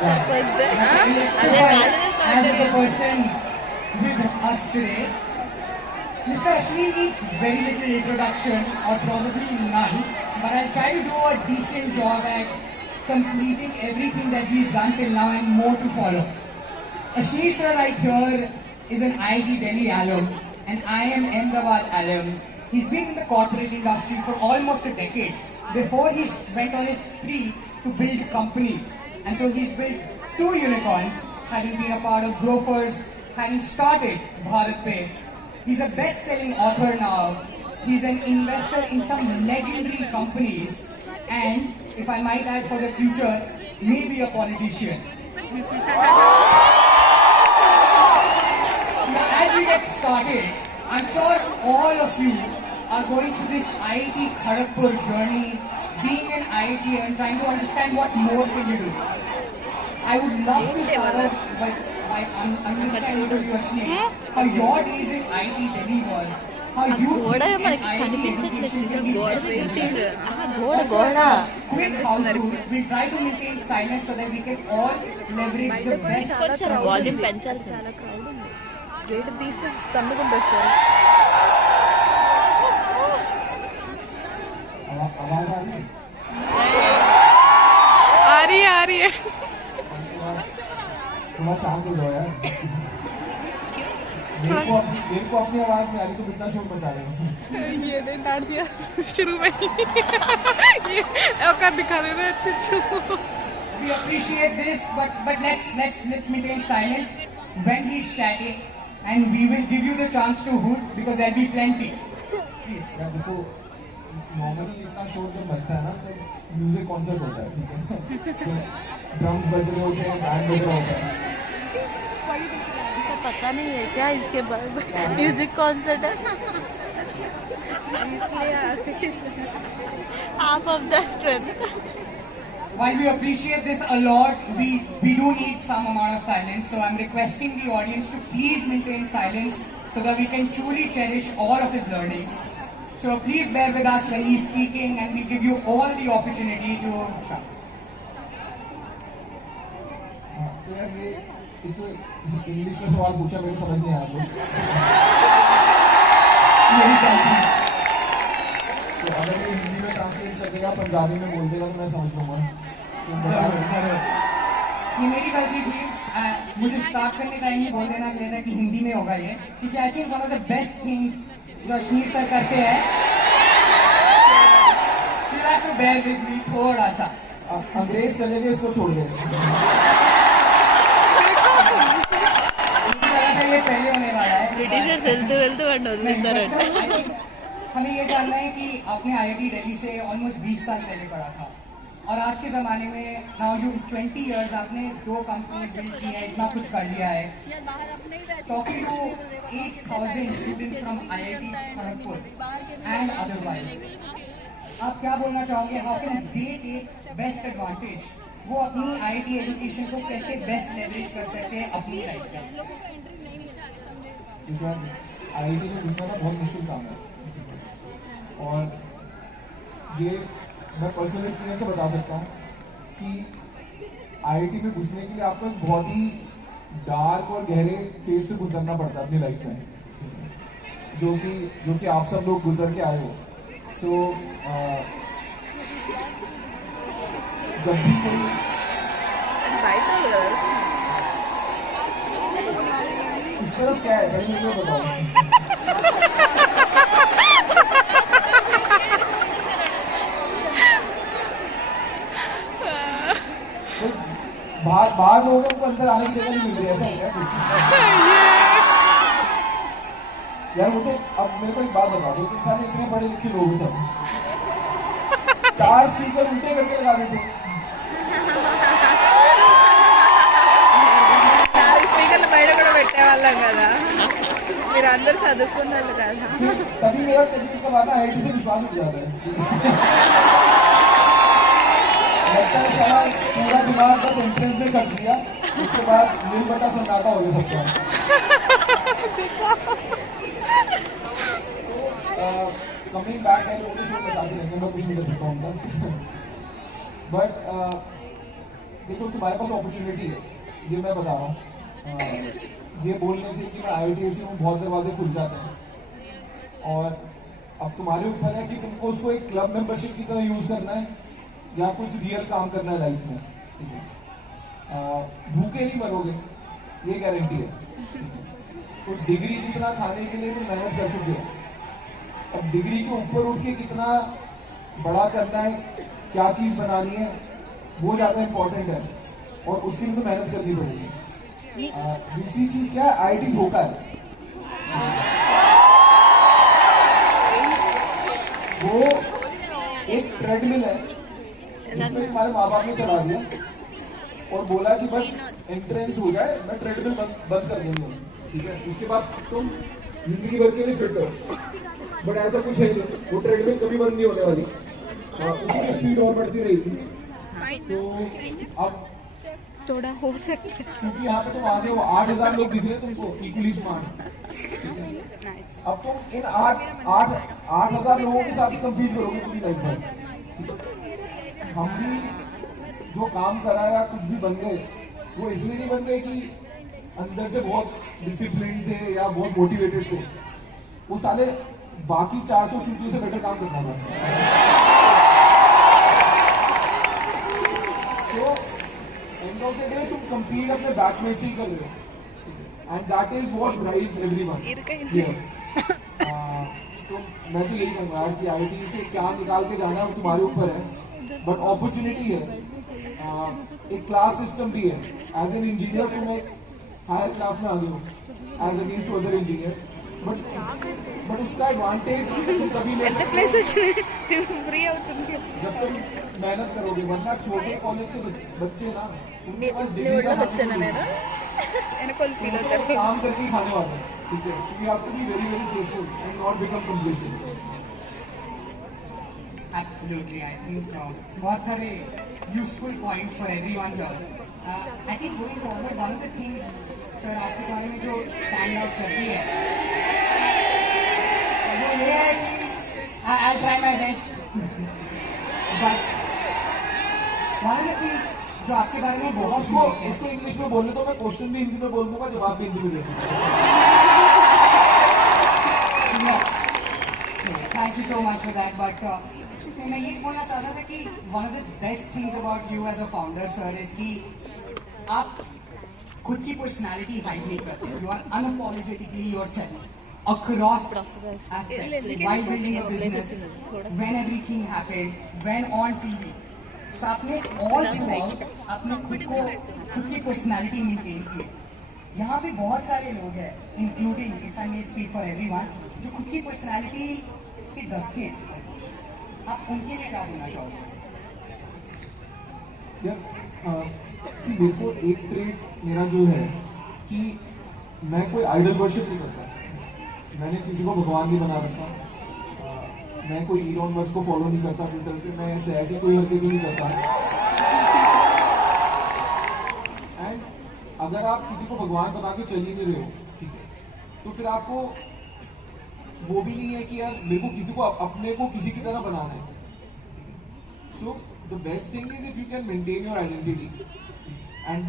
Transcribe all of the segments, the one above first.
As the person with us today, Mr. Ashwin needs very little introduction or probably none, but I'll try to do a decent job at completing everything that he's done till now and more to follow. Ashwin sir right here is an IIT Delhi alum and I am Ahmedabad alum. He's been in the corporate industry for almost a decade before he went on his spree to build companies. And so he's built 2 unicorns, having been a part of Grofers, having started BharatPe. He's a best-selling author now. He's an investor in some legendary companies. And, if I might add for the future, maybe a politician. Now, as we get started, I'm sure all of you are going through this IIT Kharagpur journey, being an IIT and trying to understand what more can you do. I would love to start off by understanding from you, Ashwin, how your days in IIT Delhi were, how you think in IIT education can be best influenced. Also, quick house rule, we'll try to maintain silence so that we can all leverage the best. Volume పెంచాలి చాలా crowd ఉంది gate తీస్తే తన్నుకుంటూ వస్తారు आवाज आ रही आ रही है थोड़ा शांत हो जाओ यार मेरे को अपनी आवाज नहीं आ रही तो कितना शोर मचा रहे हो ये दे डाल दिया शुरू में ही ये औकात दिखा रहे हैं अच्छे We appreciate this, but let's maintain silence when he's chatting, and we will give you the chance to hoot because there'll be plenty. Please. यार देखो नॉर्मली इतना शोर जब मचता है ना तो म्यूजिक कॉन्सर्ट होता है ठीक है तो ड्रम्स बज रहे होते हैं बैंड बज रहा होता है पता नहीं है क्या इसके बाद म्यूजिक कॉन्सर्ट है इसलिए half of the strength. While we appreciate this a lot, we do need some amount of silence. So I'm requesting the audience to please maintain silence so that we can truly cherish all of his learnings. So please bear with us when he's speaking and we'll give you all the opportunity to shout. तो यार ये तो English में सवाल पूछा मेरे को समझ नहीं आया कुछ मेरी गलती तो अगर ये हिंदी में ट्रांसलेट कर देगा पंजाबी में बोल देगा तो मैं समझ लूँगा जरूर ये मेरी गलती थी मुझे स्टार्ट करने टाइम ही बोल देना चाहिए था कि हिंदी में होगा ये क्योंकि I think one of the best things जो अश्मीर सर करते हैं you have to bear with me थोड़ा सा अंग्रेज चले गए इसको छोड़ दो ये पहले होने वाला है ब्रिटिशर्स వెళ్తూ हमें ये जानना है कि आपने आईआईटी दिल्ली से ऑलमोस्ट 20 साल पहले पढ़ा था और आज के ज़माने में नाउ यू 20 इयर्स आपने 2 कंपनीज बिल्ड की है इतना कुछ कर लिया है talking to 8,000 students from IIT Kharagpur and otherwise आप क्या बोलना चाहोगे how can they take best advantage वो अपनी आईआईटी एजुकेशन को कैसे बेस्ट लेवरेज कर सकते हैं अपनी लाइफ में आईआईटी में घुसना ना बहुत मुश्किल काम है और ये मैं पर्सनल एक्सपीरियंस से बता सकता हूँ कि आईआईटी में घुसने के लिए आपको एक बहुत ही डार्क और गहरे फेज से गुजरना पड़ता है अपनी लाइफ में जो कि आप सब लोग गुजर के आए हो सो जब भी कोई उस तरफ क्या है पहले मुझे बताओ बाहर लोगों को अंदर आने की जगह नहीं मिल रही ऐसा है क्या कुछ यार वो तो अब मेरे को एक बात बता दो तुम सारे इतने पढ़े लिखे लोग सब 4 स्पीकर उल्टे करके लगा देते స్పీకర్లు బయట కూడా పెట్టేవాళ్ళం కదా మీరు అందరూ చదువుకున్నారు కదా तभी मेरा कभी आना आईआईटी से विश्वास उठ जाता है लगता है सारा पूरा दिमाग बस एंट्रेंस में खर्च दिया उसके बाद मिल बटा सन्नाटा हो गया सबका कमिंग बैक है लोगों को शो बचाते रहेंगे मैं कुछ नहीं कर सकता उनका बट देखो तुम्हारे पास अपॉर्चुनिटी है, ये मैं बता रहा हूँ। ये बोलने से कि मैं IIT हूँ बहुत दरवाजे खुल जाते हैं, और अब तुम्हारे ऊपर है कि तुमको उसको एक क्लब मेंबरशिप की तरह यूज करना है या कुछ रियल काम करना है लाइफ में। ठीक है, भूखे नहीं मरोगे, ये गारंटी है। तो डिग्री जितना खाने के लिए तुम मेहनत कर चुके हो, अब डिग्री के ऊपर उठ के कितना बड़ा करना है, क्या चीज बनानी है, वो ज्यादा इंपॉर्टेंट है, और उसके लिए तो मेहनत करनी पड़ेगी। दूसरी चीज क्या है, IIT धोखा है। वो एक ट्रेडमिल है जिसमें तुम्हारे माँ बाप ने चला दिया और बोला कि बस एंट्रेंस हो जाए, मैं ट्रेडमिल बंद कर दूंगा। ठीक है, उसके बाद तुम जिंदगी भर के लिए फिट हो, बट ऐसा कुछ है नहीं, वो ट्रेडमिल कभी बंद नहीं होने वाली। उसी की स्पीड और बढ़ती रहेगी। तो अब थोड़ा हो सकता है। क्योंकि यहाँ पे तुम आगे हो, 8,000 लोग दिख रहे हैं तुमको इक्वली स्मार्ट। अब तुम इन 8,000 लोगों के साथ ही कम्पीट करोगे पूरी लाइफ भर। हम भी जो काम करा या कुछ भी बन गए, वो इसलिए नहीं बन गए कि अंदर से बहुत डिसिप्लिन थे या बहुत मोटिवेटेड थे, वो साले बाकी 400 चूतियों से बेटर काम करना था। तो एंड ऑफ द डे तुम कंपीट अपने बैचमेट से ही कर रहे हो, and that is what drives everyone. तो मैं तो यही कहूंगा यार कि IIT से क्या निकाल के जाना है वो तुम्हारे ऊपर है, बट अपॉर्चुनिटी है। एक क्लास सिस्टम भी है। एज एन इंजीनियर तुम एक हायर क्लास में आ गए हो as against other engineers, but उसका एडवांटेज तुम कभी ले सकते हो जब तुम मेहनत करोगे, वरना छोटे कॉलेज के बच्चे ना, उनके पास डिग्री का काम करके ही खाने वाले हैं। ठीक है, so we have to be very very careful and not become complacent. Absolutely, I think बहुत सारे useful points for everyone here. I think going forward, one of the things sir आपके बारे में जो stand out करती है वो ये है कि I'll try my best, but one of the things जो आपके बारे में बहुत इसको इंग्लिश में बोलने तो मैं क्वेश्चन भी हिंदी में बोल दूंगा, जवाब भी हिंदी में दे दूंगा। Thank you so much for that, but मैं ये बोलना चाहता था कि one of the best things about you as a founder, sir, is कि आप खुद की पर्सनालिटी हाइड नहीं करते। You are unapologetically yourself across aspects while building a business, when everything happened, when on TV. So आपने all throughout अपने खुद की पर्सनालिटी मेंटेन की। यहाँ पे बहुत सारे लोग हैं, including if I may speak for everyone, जो खुद की पर्सनालिटी से डरते हैं। आप उनके लिए क्या बोलना चाहोगे? मेरे को एक ट्रेट मेरा जो है कि मैं कोई आइडल वर्शिप नहीं करता। मैंने किसी को भगवान नहीं बना रखा। मैं कोई इलॉन मस्क को फॉलो नहीं करता ट्विटर पे, मैं ऐसी कोई हरकत नहीं करता। एंड अगर आप किसी को भगवान बना के चल ही नहीं रहे हो, ठीक है, तो फिर आपको वो भी नहीं है कि यार मेरे को किसी को अपने को किसी की तरह बनाना है। So the best thing is if you can maintain your identity, and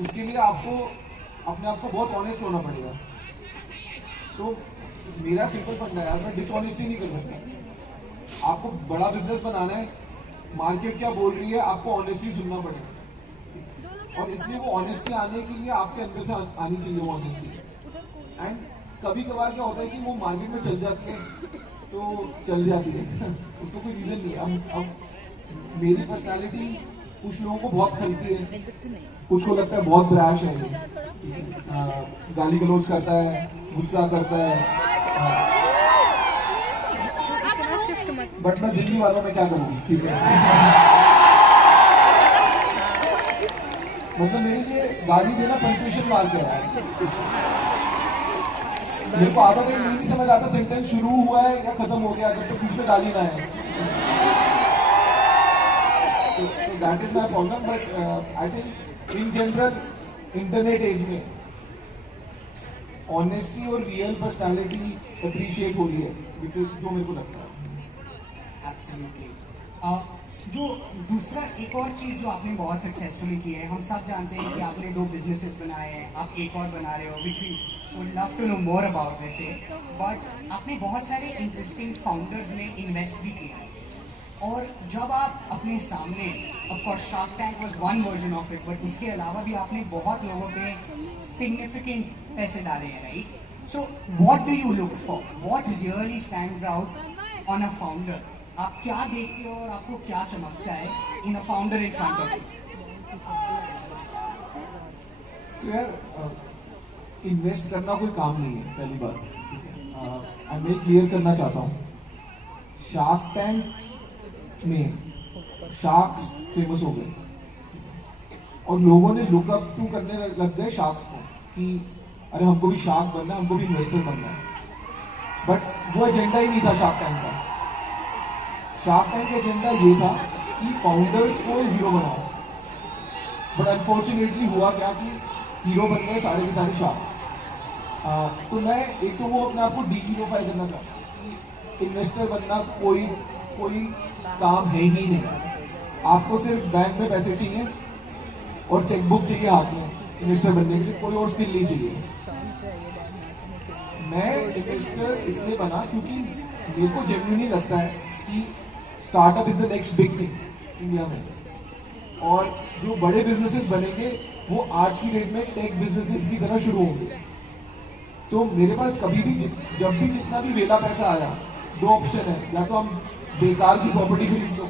उसके लिए आपको अपने आप को बहुत ऑनेस्ट होना पड़ेगा। तो मेरा सिंपल फंडा है यार, मैं डिसऑनेस्टी नहीं कर सकता। आपको बड़ा बिजनेस बनाना है, मार्केट क्या बोल रही है, आपको ऑनेस्टली सुनना पड़ेगा, और इसलिए वो ऑनेस्टी आने के लिए आपके अंदर से आनी चाहिए वो ऑनेस्टी। एंड कभी कभार क्या होता है कि वो मार्केट में चल जाती है तो चल जाती है उसको कोई रीजन नहीं है। अब मेरी पर्सनालिटी कुछ लोगों को बहुत खलती है, कुछ को लगता है बहुत ब्रैश है, गाली गलौज करता है, गुस्सा करता है, बट मैं दिल्ली वालों में क्या करूँ, ठीक है। मतलब मेरे लिए गाली देना पंक्चुएशन मार्क है। मेरे को आधा टाइम नहीं समझ आता सेंटेंस शुरू हुआ है या खत्म हो गया, जब तो बीच में गाली ना है। तो that is my problem, but I think in general internet age में ऑनेस्टी और रियल पर्सनालिटी अप्रिशिएट हो रही है, जो मेरे को लगता है। Absolutely. जो दूसरा एक और चीज़ जो आपने बहुत सक्सेसफुली की है, हम सब जानते हैं कि आपने 2 बिजनेसेस बनाए हैं, आप एक और बना रहे हो, which we would love to know more about वैसे, बट आपने बहुत सारे इंटरेस्टिंग फाउंडर्स में इन्वेस्ट भी किया है। और जब आप अपने सामने, of course shark tank was one version of it, but उसके अलावा भी आपने बहुत लोगों पे सिग्निफिकेंट पैसे डाले हैं, right? So what do you look for, what really stands out on a founder? आप क्या देखते हो और आपको क्या चमकता है in a founder in front of you? तो यार इन्वेस्ट करना कोई काम नहीं है, पहली बात, ठीक है। मैं क्लियर करना चाहता हूँ, शार्क टैंक में शार्क्स फेमस हो गए और लोगों ने लुकअप टू करने लग गए शार्क्स को कि अरे हमको भी शार्क बनना है, हमको भी इन्वेस्टर बनना है। बट वो एजेंडा ही नहीं था शार्क टैंक का। शार्क टैंक का एजेंडा ये था कि फाउंडर्स को हीरो बनाओ, बट अनफॉर्चुनेटली हुआ क्या कि हीरो बन गए सारे के सारे शार्क्स। तो मैं एक तो वो अपने आप को डी-हीरोफाई करना चाहता हूँ कि इन्वेस्टर बनना कोई काम है ही नहीं। आपको सिर्फ बैंक में पैसे चाहिए और चेकबुक चाहिए हाथ में इन्वेस्टर बनने के लिए, कोई और स्किल नहीं चाहिए। मैं इन्वेस्टर इसलिए बना क्योंकि मेरे को जेन्युइनली लगता है कि startup is the next big thing India में, और जो बड़े बिजनेसेस बनेंगे वो आज की डेट में टेक बिजनेसेस की तरह शुरू होंगे। तो मेरे पास कभी भी जब भी जितना भी वेला पैसा आया, 2 ऑप्शन है, या तो हम बेकार की प्रॉपर्टी खरीद लो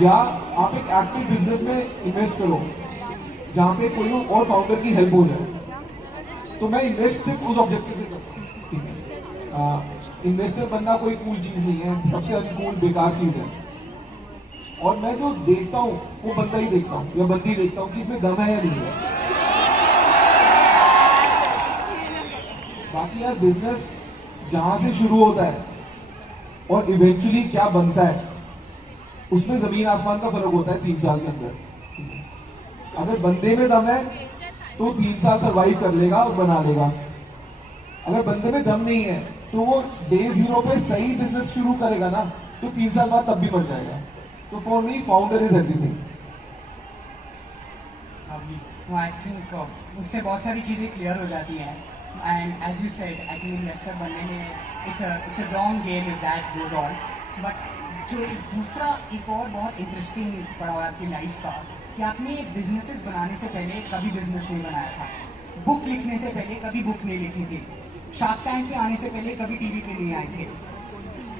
या आप एक एक्टिव बिजनेस में इन्वेस्ट करो जहाँ पे कोई और फाउंडर की हेल्प हो जाए। तो मैं इन्वेस्ट सिर्फ उस ऑब्जेक्टिव से करता हूँ, ठीक है। इन्वेस्टर बनना कोई कूल चीज नहीं है, सबसे अनकूल बेकार चीज है। और मैं जो देखता हूँ वो बंदा ही देखता हूँ या बंदी देखता हूँ कि इसमें दम है या नहीं है। बाकी यार बिजनेस जहां से शुरू होता है और इवेंचुअली क्या बनता है उसमें जमीन आसमान का फर्क होता है 3 साल के अंदर। अगर बंदे में दम है तो 3 साल सर्वाइव कर लेगा और बना लेगा। अगर बंदे में दम नहीं है तो वो डे 0 पे सही बिजनेस शुरू करेगा ना, तो 3 साल बाद तब भी मर जाएगा। तो for me founder is everything. I think उससे बहुत सारी चीज़ें क्लियर हो जाती हैं। And as you said, I think investor बनने में it's a long game if that goes on. But जो दूसरा एक और बहुत इंटरेस्टिंग पड़ा हुआ है आपकी लाइफ का, कि आपने बिजनेसेस बनाने से पहले कभी बिजनेस नहीं बनाया था, बुक लिखने से पहले कभी बुक नहीं लिखी थी, शार्क टैंक पे आने से पहले कभी टीवी पे नहीं आए थे।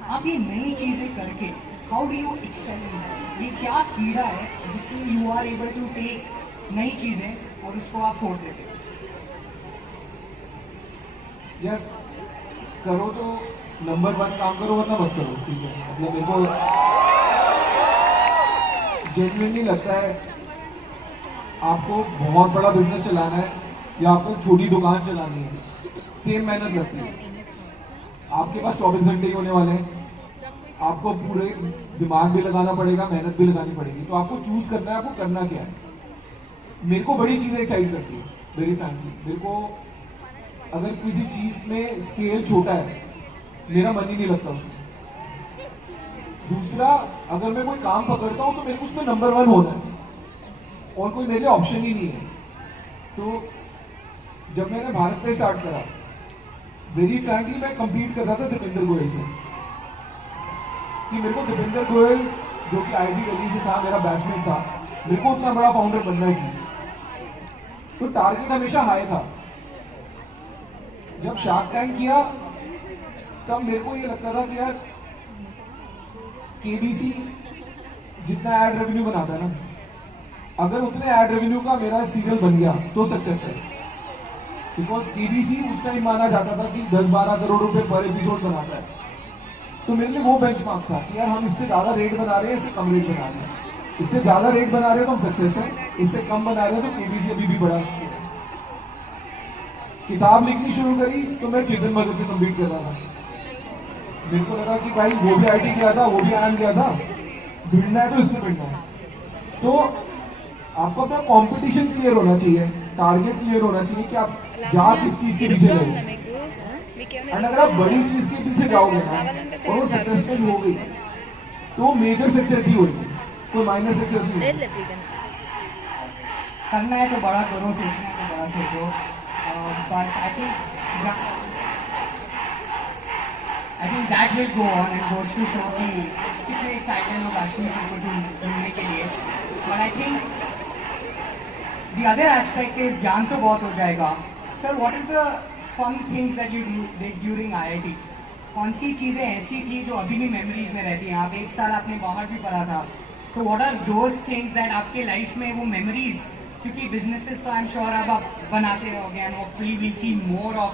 आप ये नई चीज़ें करके how do you excel in that? ये क्या कीड़ा है जिससे you are able to take नई चीज़ें और उसको आप फोड़ देते हो? यार करो तो नंबर 1 काम करो, वरना मत करो, ठीक है। मतलब मेरे को जेन्युइनली लगता है आपको बहुत बड़ा बिजनेस चलाना है या आपको छोटी दुकान चलानी है, सेम मेहनत लगती है। आपके पास 24 घंटे ही होने वाले हैं, आपको पूरे दिमाग भी लगाना पड़ेगा, मेहनत भी लगानी पड़ेगी। तो आपको चूज करना है आपको करना क्या है। मेरे को बड़ी चीजें एक्साइट करती है, वेरी फ्रैंकली। मेरे को अगर किसी चीज में स्केल छोटा है, मेरा मन ही नहीं लगता उसमें। दूसरा, अगर मैं कोई काम पकड़ता हूं तो मेरे को उसमें नंबर 1 होना है और कोई मेरे लिए ऑप्शन ही नहीं है। तो जब मैंने भारत पे स्टार्ट करा, वेरी फ्रैंकली मैं कंपीट कर रहा था दीपेंद्र गोयल से, कि मेरे को दीपेंद्र गोयल जो कि आईआईटी दिल्ली से था, मेरा बैचमेट था, मेरे को उतना बड़ा फाउंडर बनना है प्लीज। तो टारगेट हमेशा हाई था। जब शार्क टैंक किया तब मेरे को ये लगता था कि यार केबीसी जितना एड रेवेन्यू बनाता है ना, अगर उतने एड रेवेन्यू का मेरा सीरियल बन गया तो सक्सेस है। बिकॉज केबीसी उस टाइम माना जाता था कि 10-12 करोड़ रुपए पर एपिसोड बनाता है। तो मेरे लिए वो बेंचमार्क था कि यार हम इससे ज्यादा रेट बना रहे हैं, इससे कम रेट बना रहे हैं। इससे ज्यादा रेट बना रहे हैं तो हम सक्सेस है, इससे कम बना रहे हैं तो केबीसी अभी भी बड़ा। किताब लिखनी शुरू करी तो मैं चेतन भगत से कम्पीट कर रहा था। मेरे को लगा कि भाई वो भी आईटी गया था, वो भी आईएम गया था, भिड़ना है तो इसमें भिड़ना है। तो आपको अपना कंपटीशन क्लियर होना चाहिए, टारगेट क्लियर होना चाहिए कि आप जा किस चीज के पीछे रहे। एंड अगर आप बड़ी चीज के पीछे जाओगे ना और वो सक्सेसफुल हो गई तो मेजर सक्सेस ही होगी। कोई माइनर सक्सेस नहीं। करना है तो बड़ा करो, सोचना है तो बड़ा सोचो, but I think that will go on and goes to show कि कितने एक्साइटेड लोग अश्विनी सिंह को सुनने के लिए। But I think the other aspect is ज्ञान तो बहुत हो जाएगा। Sir, what is the fun things that you did during IIT? कौन सी चीज़ें ऐसी थी जो अभी भी मेमोरीज में रहती हैं? आप 1 साल आपने बाहर भी पढ़ा था, तो what are those things that आपके लाइफ में वो मेमोरीज, क्योंकि बिजनेसेस तो आई एम श्योर अब आप बनाते रहोगे and hopefully we'll see more of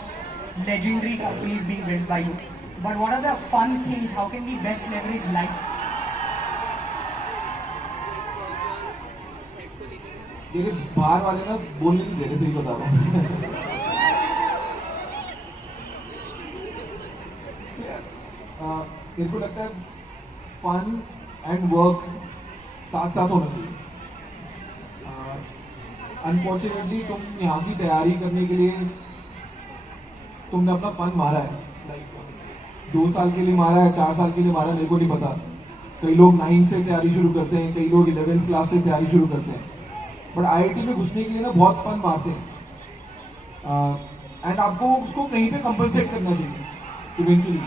legendary companies being built by you, but what are the fun things? How can we best leverage life? देखिए, बाहर वाले ना बोलने नहीं दे रहे, सही बता रहा हूँ। मेरे को लगता है फन एंड वर्क साथ साथ होना चाहिए। अनफॉर्चुनेटली तुम यहाँ की तैयारी करने के लिए तुमने अपना फन मारा है, लाइक 2 साल के लिए मारा है, 4 साल के लिए मारा है, मेरे को नहीं पता। कई लोग 9 से तैयारी शुरू करते हैं, कई लोग 11th क्लास से तैयारी शुरू करते हैं, बट IIT में घुसने के लिए ना बहुत फन मारते हैं एंड आपको उसको कहीं पे कंपनसेट करना चाहिए इवेंचुअली।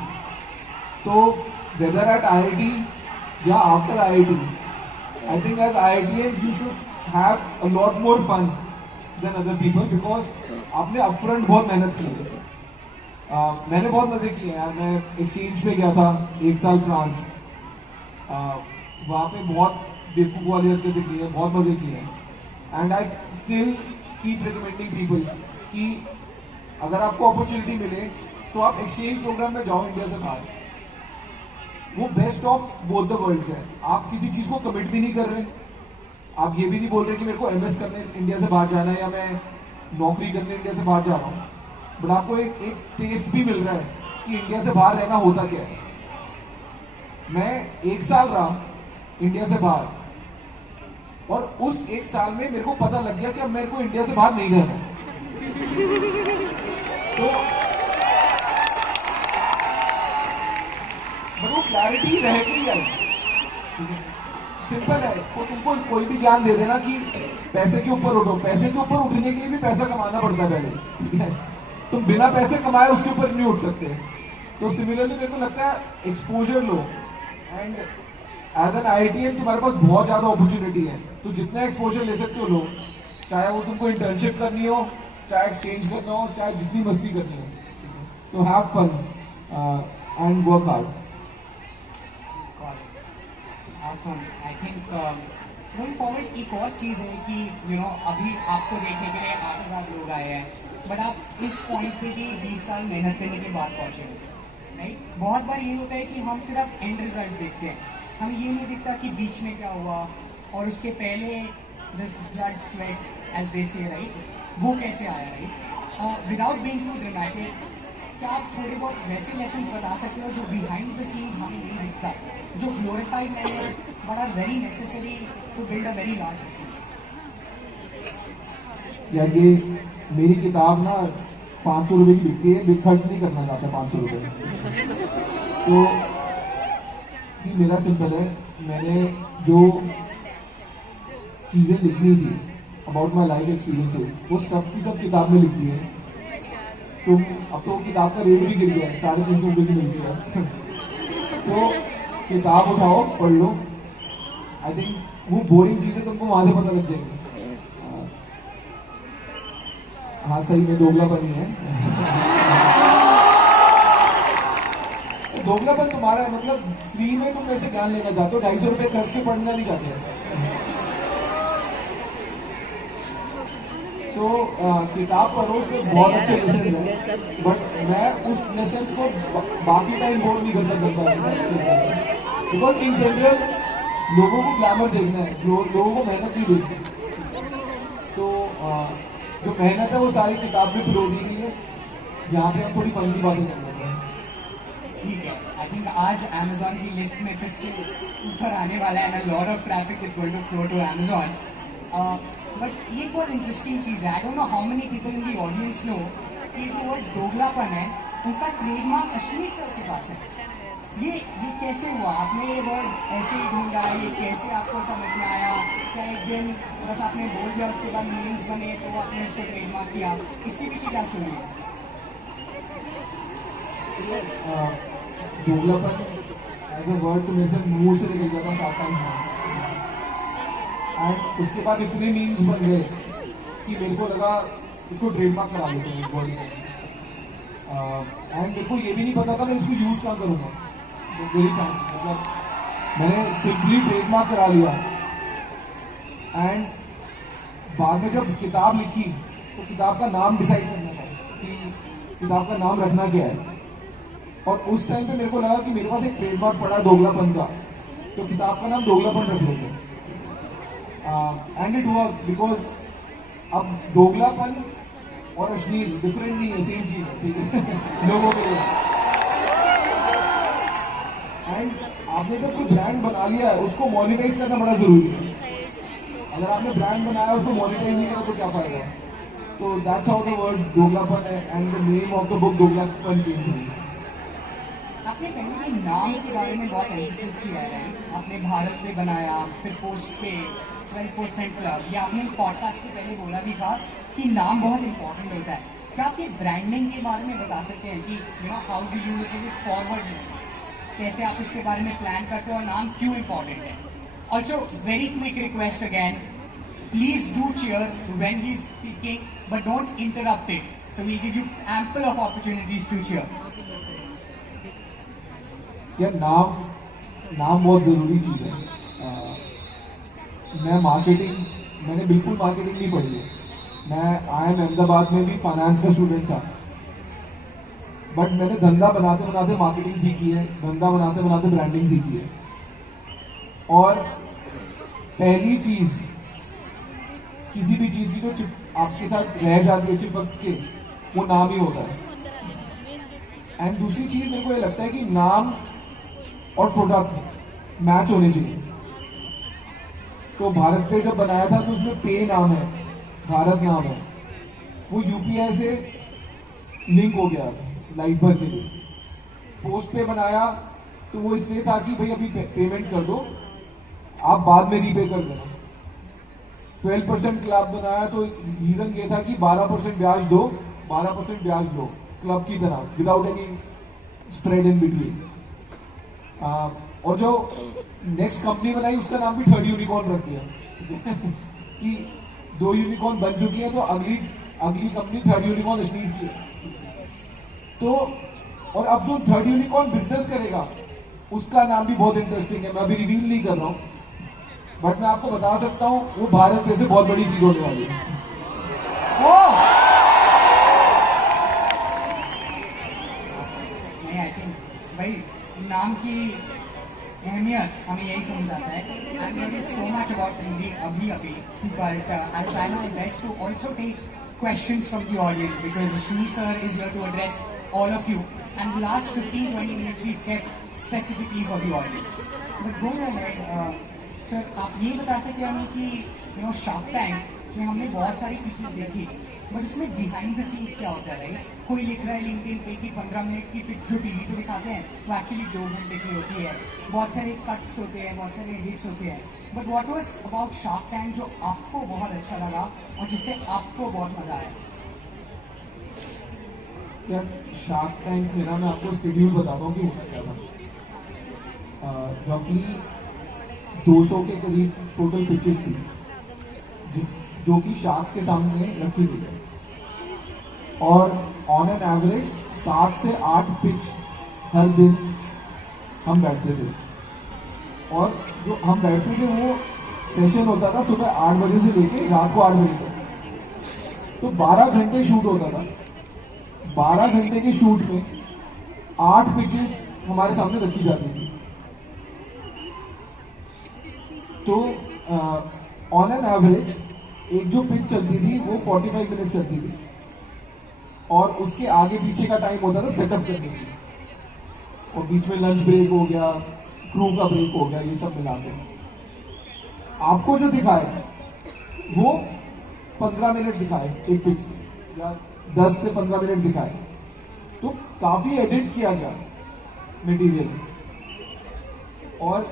तो वेदर एट IIT या after IIT, I think as IITians you should have a lot more fun than other people, because आपने अपफ्रंट बहुत मेहनत की है। मैंने बहुत मजे किए यार। मैं एक्सचेंज पे गया था 1 साल फ्रांस, वहाँ पे बहुत बेवकूफ़ वाली हरकतें की है, बहुत मजे किए हैं and I still keep recommending people कि अगर आपको अपॉर्चुनिटी मिले तो आप एक्सचेंज प्रोग्राम में जाओ इंडिया से बाहर। वो best of both the worlds है। आप किसी चीज़ को कमिट भी नहीं कर रहे, आप ये भी नहीं बोल रहे कि मेरे को MS करने इंडिया से बाहर जाना है या मैं नौकरी करने इंडिया से बाहर जा रहा हूँ, बट आपको एक टेस्ट भी मिल रहा है कि इंडिया से बाहर रहना होता क्या है। मैं 1 साल रहा इंडिया से बाहर और उस 1 साल में मेरे को पता लग गया कि अब मेरे को इंडिया से बाहर नहीं रहना। तो वो क्लैरिटी रह गई है। सिंपल है, तो तुमको कोई भी ज्ञान दे देना कि पैसे के ऊपर उठो, पैसे के ऊपर उठने के लिए भी पैसा कमाना पड़ता है पहले, ठीक है? तुम बिना पैसे कमाए उसके ऊपर नहीं उठ सकते। तो सिमिलरली मेरे को लगता है एक्सपोजर लो एंड एज एन IITian तुम्हारे पास बहुत ज़्यादा अपॉर्चुनिटी है, तो जितना एक्सपोजर ले सकते हो लो, चाहे वो तुमको इंटर्नशिप करनी हो, चाहे एक्सचेंज करना हो, चाहे जितनी मस्ती करनी हो। So have fun and work hard. Awesome. I think going forward एक और चीज़ है कि अभी आपको देखने के लिए 8,000 लोग आए हैं, बट आप इस पॉइंट पे भी 20 साल मेहनत करने के बाद पहुँचे, राइट? बहुत बार ये होता है कि हम सिर्फ एंड रिजल्ट देखते हैं, हमें ये नहीं दिखता कि बीच में क्या हुआ और उसके पहले this blood sweat as they say, right, वो कैसे आया, right? Without being too dramatic, क्या आप थोड़े बहुत वैसे लेसन्स बता सकते हो जो बिहाइंड द सीन्स हमें नहीं दिखता, जो ग्लोरीफाइड नहीं है but are very necessary to build a very large business? यार ये मेरी किताब ना 500 रुपये की बिकती है, खर्च नहीं करना चाहता 500 रुपये। तो जी मेरा सिंपल है, मैंने जो चीज़ें लिखनी थी अबाउट माई लाइफ एक्सपीरियंसेस वो सब की सब किताब में लिख दी है। तो अब तो किताब का रेट भी गिर गया है, 350 रुपये की मिलती है। तो किताब उठाओ, पढ़ लो। आई थिंक वो बोरिंग चीज़ें तुमको वहाँ से पता लग जाएंगी। हाँ सही में दोगलापन ही है। दोगलापन तुम्हारा है, मतलब फ्री में तुम मेरे से ज्ञान लेना चाहते हो, 250 रुपये खर्च के पढ़ना नहीं चाहते। तो किताब पढ़ो, उसमें बहुत अच्छे लेसन हैं, बट मैं उस लेसन को बाकी टाइम बोर नहीं करना चाहता, बिकॉज इन जनरल लोगों को ग्लैमर देखना है, लोगों को मेहनत नहीं देखनी। तो जो मेहनत है वो सारी किताब में पिरो दी गई है, यहाँ पे हम थोड़ी फन की बातें कर रहे हैं। ठीक है, आई थिंक आज अमेजोन की लिस्ट में फिर से ऊपर आने वाला है, and lot of traffic is going to flow to Amazon. But ये बहुत इंटरेस्टिंग चीज़ है, I don't know how many people in the audience know कि जो वर्ड दोगलापन है उनका ट्रेडमार्क अश्विनी सर के पास है। ये कैसे हुआ? आपने ये वर्ड ऐसे ही ढूंढा, ये कैसे आपको समझ में आया? क्या एक दिन बस आपने बोल दिया, उसके बाद मीम्स बने तो आपने इसको ट्रेडमार्क किया? इसके पीछे क्या स्टोरी है? दोगलापन एज अ वर्ड तो मेरे से मुंह से निकल गया था शार्क टैंक में, एंड उसके बाद इतने मीम्स बन गए कि मेरे को लगा इसको ट्रेडमार्क करा लेते हैं वर्ड को। एंड मेरे को ये भी नहीं पता था मैं इसको यूज कहाँ करूँगा। वेरी फ्रैंक, मतलब मैंने सिंपली ट्रेडमार्क करा लिया। एंड बाद में जब किताब लिखी तो किताब का नाम डिसाइड करना था कि किताब का नाम रखना क्या है। और उस टाइम पे मेरे को लगा कि मेरे पास एक ट्रेडमार्क पड़ा है दोगलापन का, तो किताब का नाम दोगलापन रख लेते हैं। एंड इट हुआ बिकॉज अब दोगलापन और अश्लील डिफरेंट नहीं है, सेम चीज है, ठीक है लोगों के लिए। एंड आपने जब कोई ब्रांड बना लिया है उसको मोनिटाइज करना बड़ा जरूरी है। अगर आपने ब्रांड बनाया उसको मोनिटाइज नहीं करा तो क्या फायदा। तो दैट्स हाउ द वर्ड दोगलापन and the name of the book दोगलापन केम टू मी। आपने कहीं भी नाम के बारे में बहुत एम्फेसिस किया है। आपने भारत में बनाया, फिर पोस्ट पे 12% क्लब, या आपने पॉडकास्ट के पहले बोला भी था कि नाम बहुत इंपॉर्टेंट होता है। क्या आप ये ब्रांडिंग के बारे में बता सकते हैं कि how do you look it forward, कैसे आप इसके बारे में प्लान करते हो और नाम क्यों इंपॉर्टेंट है? Also very quick request again, please do cheer when he is speaking but don't interrupt it, so we'll give you ample of opportunities to cheer. यार नाम बहुत ज़रूरी चीज़ है। मैंने बिल्कुल मार्केटिंग नहीं पढ़ी है। मैं IIM अहमदाबाद में भी फाइनेंस का स्टूडेंट था, बट मैंने धंधा बनाते बनाते मार्केटिंग सीखी है, धंधा बनाते बनाते ब्रांडिंग सीखी है। और पहली चीज़ किसी भी चीज़ की जो आपके साथ रह जाती है चिपक के, वो नाम ही होता है। एंड दूसरी चीज़ मेरे को ये लगता है कि नाम और प्रोडक्ट मैच होने चाहिए। तो भारत पे जब बनाया था तो उसमें पे नाम है, भारत नाम है, वो UPI से लिंक हो गया लाइफ भर के लिए। पोस्ट पे बनाया तो वो इसलिए था कि भाई अभी पेमेंट कर दो, आप बाद में रीपे कर देना। 12% क्लब बनाया तो रीजन ये था कि 12% ब्याज दो, 12% ब्याज लो, क्लब की तरह, without any spread in between. और जो नेक्स्ट कंपनी बनाई उसका नाम भी थर्ड यूनिकॉर्न रख दिया कि 2 यूनिकॉर्न बन चुकी है तो अगली कंपनी थर्ड यूनिकॉर्न अश्लील की है। तो और अब जो थर्ड यूनिकॉर्न बिजनेस करेगा उसका नाम भी बहुत इंटरेस्टिंग है। मैं अभी रिवील नहीं कर रहा हूं, बट मैं आपको बता सकता हूं वो भारत में से बहुत बड़ी चीज होने वाली है। आई थिंक भाई नाम की अहमियत हमें यही समझ आता है। I am learning so much about Hindi अभी but I try my best to also take questions from the audience because Ashwini sir is here to address all of you, and the last 15-20 minutes we've kept specifically for the audience. But going ahead, sir, आप ये बता सकते हैं कि shark tank में हमने बहुत सारी पिक्चर्स देखी, बट उसमें बिहाइंड द सीन्स क्या होता है? राइट, कोई लिख रहा है लिंक्डइन पे कि 15 मिनट की पिक जो टीवी पे दिखाते हैं वो एक्चुअली 2 घंटे की होती है। बहुत सारे कट्स होते हैं, बहुत सारे एडिट्स होते हैं। But what was about shark tank जो आपको बहुत अच्छा लगा और जिससे आपको बहुत मजा आया? यार शार्क टैंक मेरा, मैं आपको शेड्यूल बताता हूँ कि होता क्या था। रफली 200 के करीब टोटल पिचेस थी जो कि शार्क्स के सामने रखी गई है, और ऑन एन एवरेज 7 से 8 पिच हर दिन हम बैठते थे। और जो हम बैठते थे वो सेशन होता था सुबह 8 बजे से लेके रात को 8 बजे तक, तो 12 घंटे शूट होता था। 12 घंटे के शूट में 8 पिचेस हमारे सामने रखी जाती थी। तो ऑन एन एवरेज एक जो पिच चलती थी वो 45 मिनट चलती थी, और उसके आगे पीछे का टाइम होता था सेटअप करने के लिए, और बीच में लंच ब्रेक हो गया, क्रू का ब्रेक हो गया, ये सब मिला के आपको जो दिखाए वो 15 मिनट दिखाए एक पिच की, या 10 से 15 मिनट दिखाए। तो काफी एडिट किया गया मटेरियल, और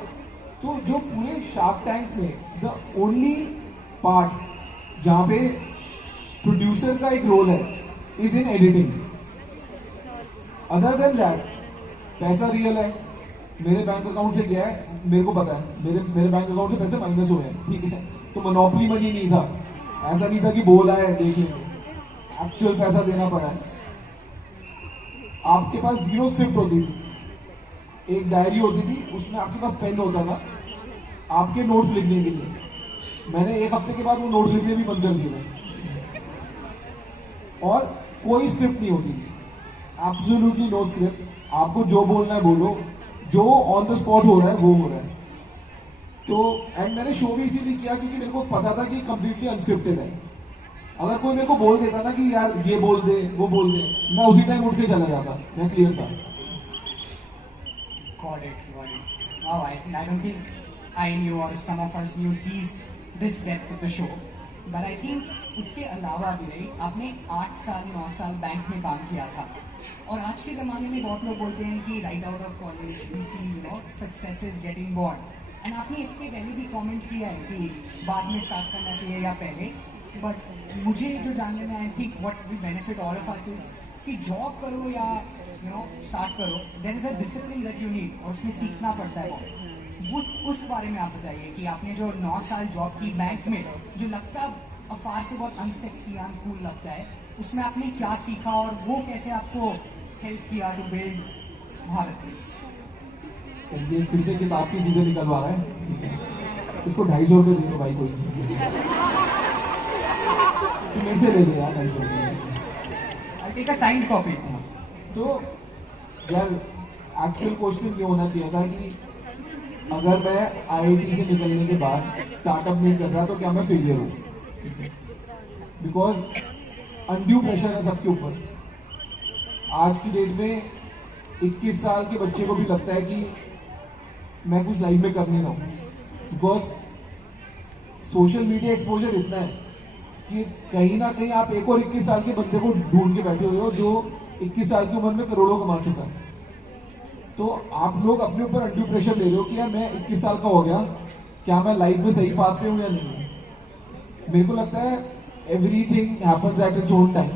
तो जो पूरे शार्क टैंक में द ओनली पार्ट जहाँ पे प्रोड्यूसर का एक रोल है is in editing. Other than that पैसा रियल है. मेरे बैंक अकाउंट से गया है, मेरे को पता है मेरे बैंक अकाउंट से पैसे माइनस हुए हैं, ठीक है. तो मोनोपली मनी नहीं था, ऐसा नहीं था कि बोला है देख लेंगे, एक्चुअल पैसा देना पड़ा है. आपके पास 0 स्क्रिप्ट होती थी, एक डायरी होती थी, उसमें आपके पास पेन होता था आपके नोट्स लिखने के लिए. मैंने 1 हफ्ते के बाद वो नोट्स लिखने भी बंद कर दिए. और कोई स्क्रिप्ट नहीं होती थी, एब्सोल्युटली नो स्क्रिप्ट. आपको जो बोलना है बोलो, जो ऑन द स्पॉट हो रहा है वो हो रहा है. तो एंड मैंने शो भी इसीलिए किया क्योंकि मेरे को पता था कि कंप्लीटली अनस्क्रिप्टेड है. अगर कोई मेरे को बोल देता ना कि यार ये बोल दे वो बोल दे, मैं उसी टाइम उठ के चला जाता, मैं क्लियर था. Got it, got it. Wow, I don't think I knew or some of us knew this depth of the show. But I think उसके अलावा भी रही, आपने 8 साल 9 साल बैंक में काम किया था. और आज के ज़माने में बहुत लोग बोलते हैं कि right out of college we see success is getting born. And आपने इस पर पहले भी कमेंट किया है कि बाद में स्टार्ट करना चाहिए या पहले. बट मुझे जो जानने में I think what will benefit all of us is कि जॉब करो या स्टार्ट करो, there is a discipline that you need और उसमें सीखना पड़ता है बहुत. उस बारे में आप बताइए कि आपने जो 9 साल जॉब की बैंक में, जो लगता अफार से बहुत अनसेक्सी अनकूल लगता है, उसमें आपने क्या सीखा और वो कैसे आपको हेल्प किया टू बिल्ड भारत में. ये फिर से किताब की चीजें निकलवा रहा है. इसको 250 रुपये दे दो भाई कोई. तो मेरे से ले लो यार 250 रुपये. I take a signed copy. तो यार एक्चुअल क्वेश्चन ये होना चाहिए था कि अगर मैं आईआईटी से निकलने के बाद स्टार्टअप नहीं कर रहा तो क्या मैं फेलियर हूँ. बिकॉज अनड्यू प्रेशर है सबके ऊपर. आज की डेट में 21 साल के बच्चे को भी लगता है कि मैं कुछ लाइफ में कर नहीं रहा हूँ. बिकॉज सोशल मीडिया एक्सपोजर इतना है कि कहीं ना कहीं आप एक और 21 साल के बंदे को ढूंढ के बैठे हुए हो जो 21 साल की उम्र में करोड़ों कमा चुका है. तो आप लोग अपने ऊपर अनड्यू प्रेशर ले रहे हो कि यार मैं 21 साल का हो गया, क्या मैं लाइफ में सही पाथ पे हूँ या नहीं. मेरे को लगता है everything happens at its own time.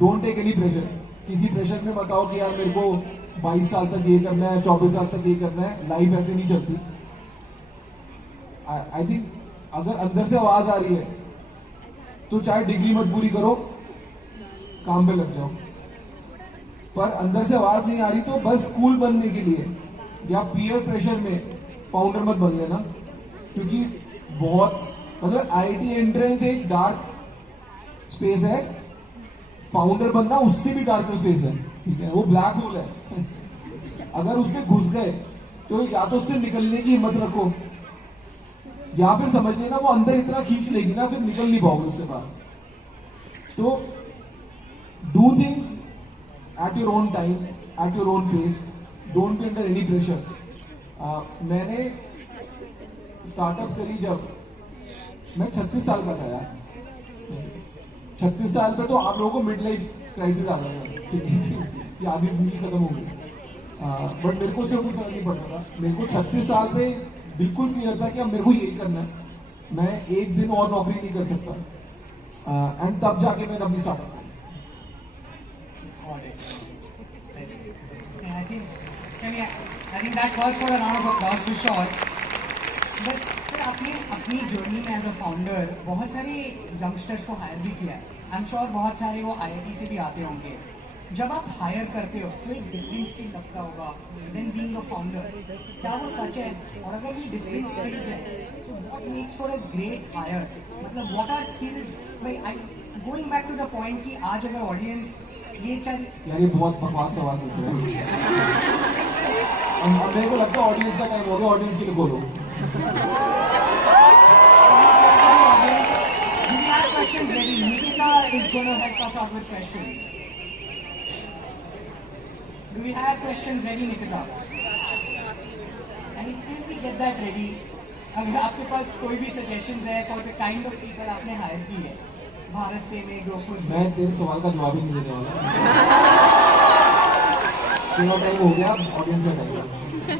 Don't take any pressure. किसी प्रेशर में बताओ कि यार मेरे को 22 साल तक ये करना है, 24 साल तक ये करना है. लाइफ ऐसे नहीं चलती. आई थिंक अगर अंदर से आवाज आ रही है तो चाहे डिग्री मत पूरी करो, काम पे लग जाओ. पर अंदर से आवाज नहीं आ रही तो बस कूल बनने के लिए या पीयर प्रेशर में फाउंडर मत बन लेना. क्योंकि बहुत मतलब आईटी एंट्रेंस एक डार्क स्पेस है, फाउंडर बनना उससे भी डार्क स्पेस है. ठीक है, वो ब्लैक होल है. अगर उसमें घुस गए तो या तो उससे निकलने की हिम्मत रखो या फिर समझ लेना वो अंदर इतना खींच लेगी ना फिर निकल नहीं पाओगे उससे बाहर. तो do things at your own time, at your own pace. Don't be under any pressure. मैंने स्टार्टअप करी जब मैं 36 साल का था यार. 36 साल पे तो आप लोगों को मिड लाइफ क्राइसिस आ गया कि आधी जिंदगी खत्म हो गई. बट मेरे को उससे कुछ फर्क नहीं पड़ता था. मेरे को 36 साल पे बिल्कुल क्लियर था कि अब मेरे को यही करना है. मैं एक दिन और नौकरी नहीं कर सकता. एंड तब जाके मैंने अपनी स्टार्टअप की. I think that calls for a round of applause for sure. But sir, आपने अपनी जर्नी में एज अ फाउंडर बहुत सारे यंगस्टर्स को हायर भी किया है. आई एम श्योर बहुत सारे वो आईआईटी से भी आते होंगे. जब आप हायर करते हो तो एक डिफरेंस फील लगता होगा देन बीइंग अ फाउंडर. क्या वो सच है? और अगर ये डिफरेंस स्किल्स है तो what makes for a great hire? मतलब what are skills? Going back to the point कि आज अगर ऑडियंस ये चाहिए. यार ये बहुत बकवास सवाल पूछ रहे हैं. अब मेरे को लगता है ऑडियंस का टाइम हो गया. ऑडियंस के लिए बोलो. We have questions ready. Nikita is going to help us out with questions. Do we have questions ready, Nikita? And will we get that ready? अगर आपके पास कोई भी suggestions है for the kind of people आपने hire की है भारत पे में ग्रोफर्स. मैं तेरे सवाल का जवाब ही नहीं देने वाला. तेरा टाइम हो गया, ऑडियंस का time. Do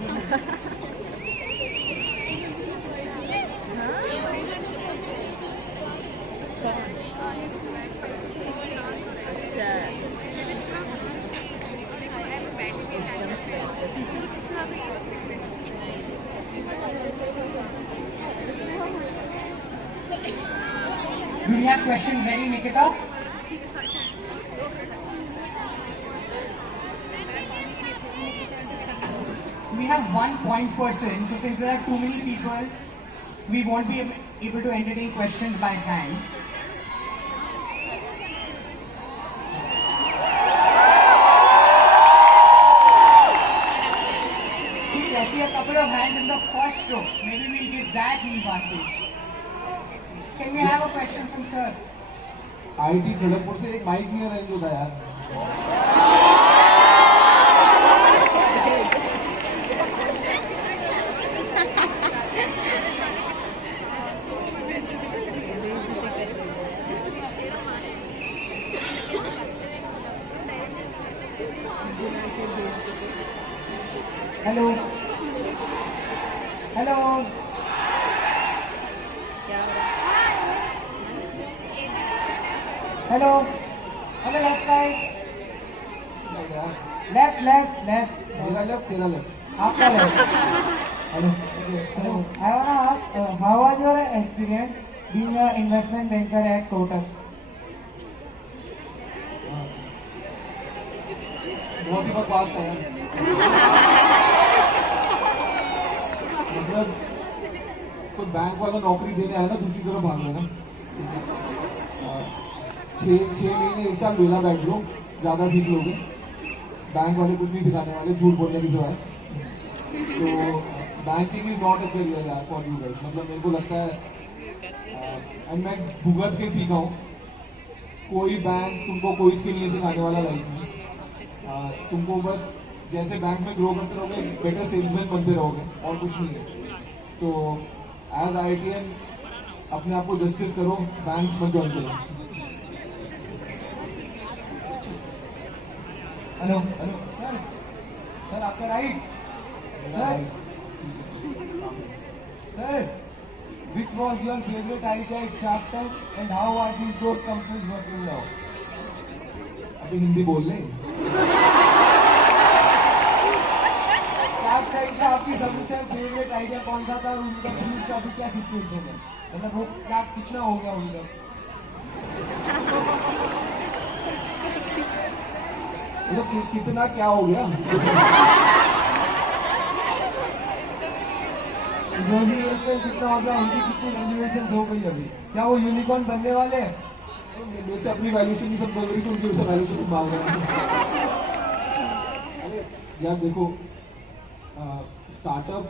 we have questions ready, Nikita? We have 1 point person, so since there are too many people, we won't be able to entertain questions by hand. I see a couple of hands in the first row. Maybe we'll give that an advantage. Can we have a question from sir? IT Kharagpur से एक mic नहीं arrange होता यार. Hello. Hello. Hello. Hello, left side. Left. मेरा left तेरा left. आपका left. Hello. So, I want to ask, how was your experience being an investment banker at Kotak? बहुत ही बकवास था यार. मतलब कोई बैंक वाला नौकरी देने आया ना, दूसरी तरफ भाग लेना. 6 महीने 1 साल बेला बैठ लो, ज्यादा सीख लोगे. बैंक वाले कुछ नहीं सिखाने वाले, झूठ बोलने की सिवाय. तो banking is not a career यार फॉर यू गाइस. मतलब मेरे को लगता है, एंड मैं भुगत के सीखा हूँ, कोई बैंक तुमको कोई स्किल नहीं सिखाने वाला लाइफ में. तुमको बस जैसे बैंक में ग्रो करते रहोगे, बेटर सेल्समैन बनते रहोगे, और कुछ नहीं है. तो एज आईआईटीएन अपने आप को जस्टिस करो, बैंक्स मत ज्वाइन करो. हेलो सर आपका right. Sir, which was your favorite idea at Shark Tank and how are those companies working now? अभी हिंदी बोल ले. Shark Tank का आपकी सबसे फेवरेट आइडिया कौन सा था और उनका बिजनेस का अभी क्या सिचुएशन है? मतलब वो क्या कितना हो गया उनका? मतलब कितना क्या हो गया. इन्वेस्टमेंट कितना हो गया, उनकी कितनी वैल्यूएशन हो गई अभी? क्या वो यूनिकॉर्न बनने वाले हैं? मेरे से अपनी वैल्यूशन नहीं सब बोल रही थी, उनकी उससे वैल्यूशन मांग रहे हैं. अरे यार देखो, स्टार्टअप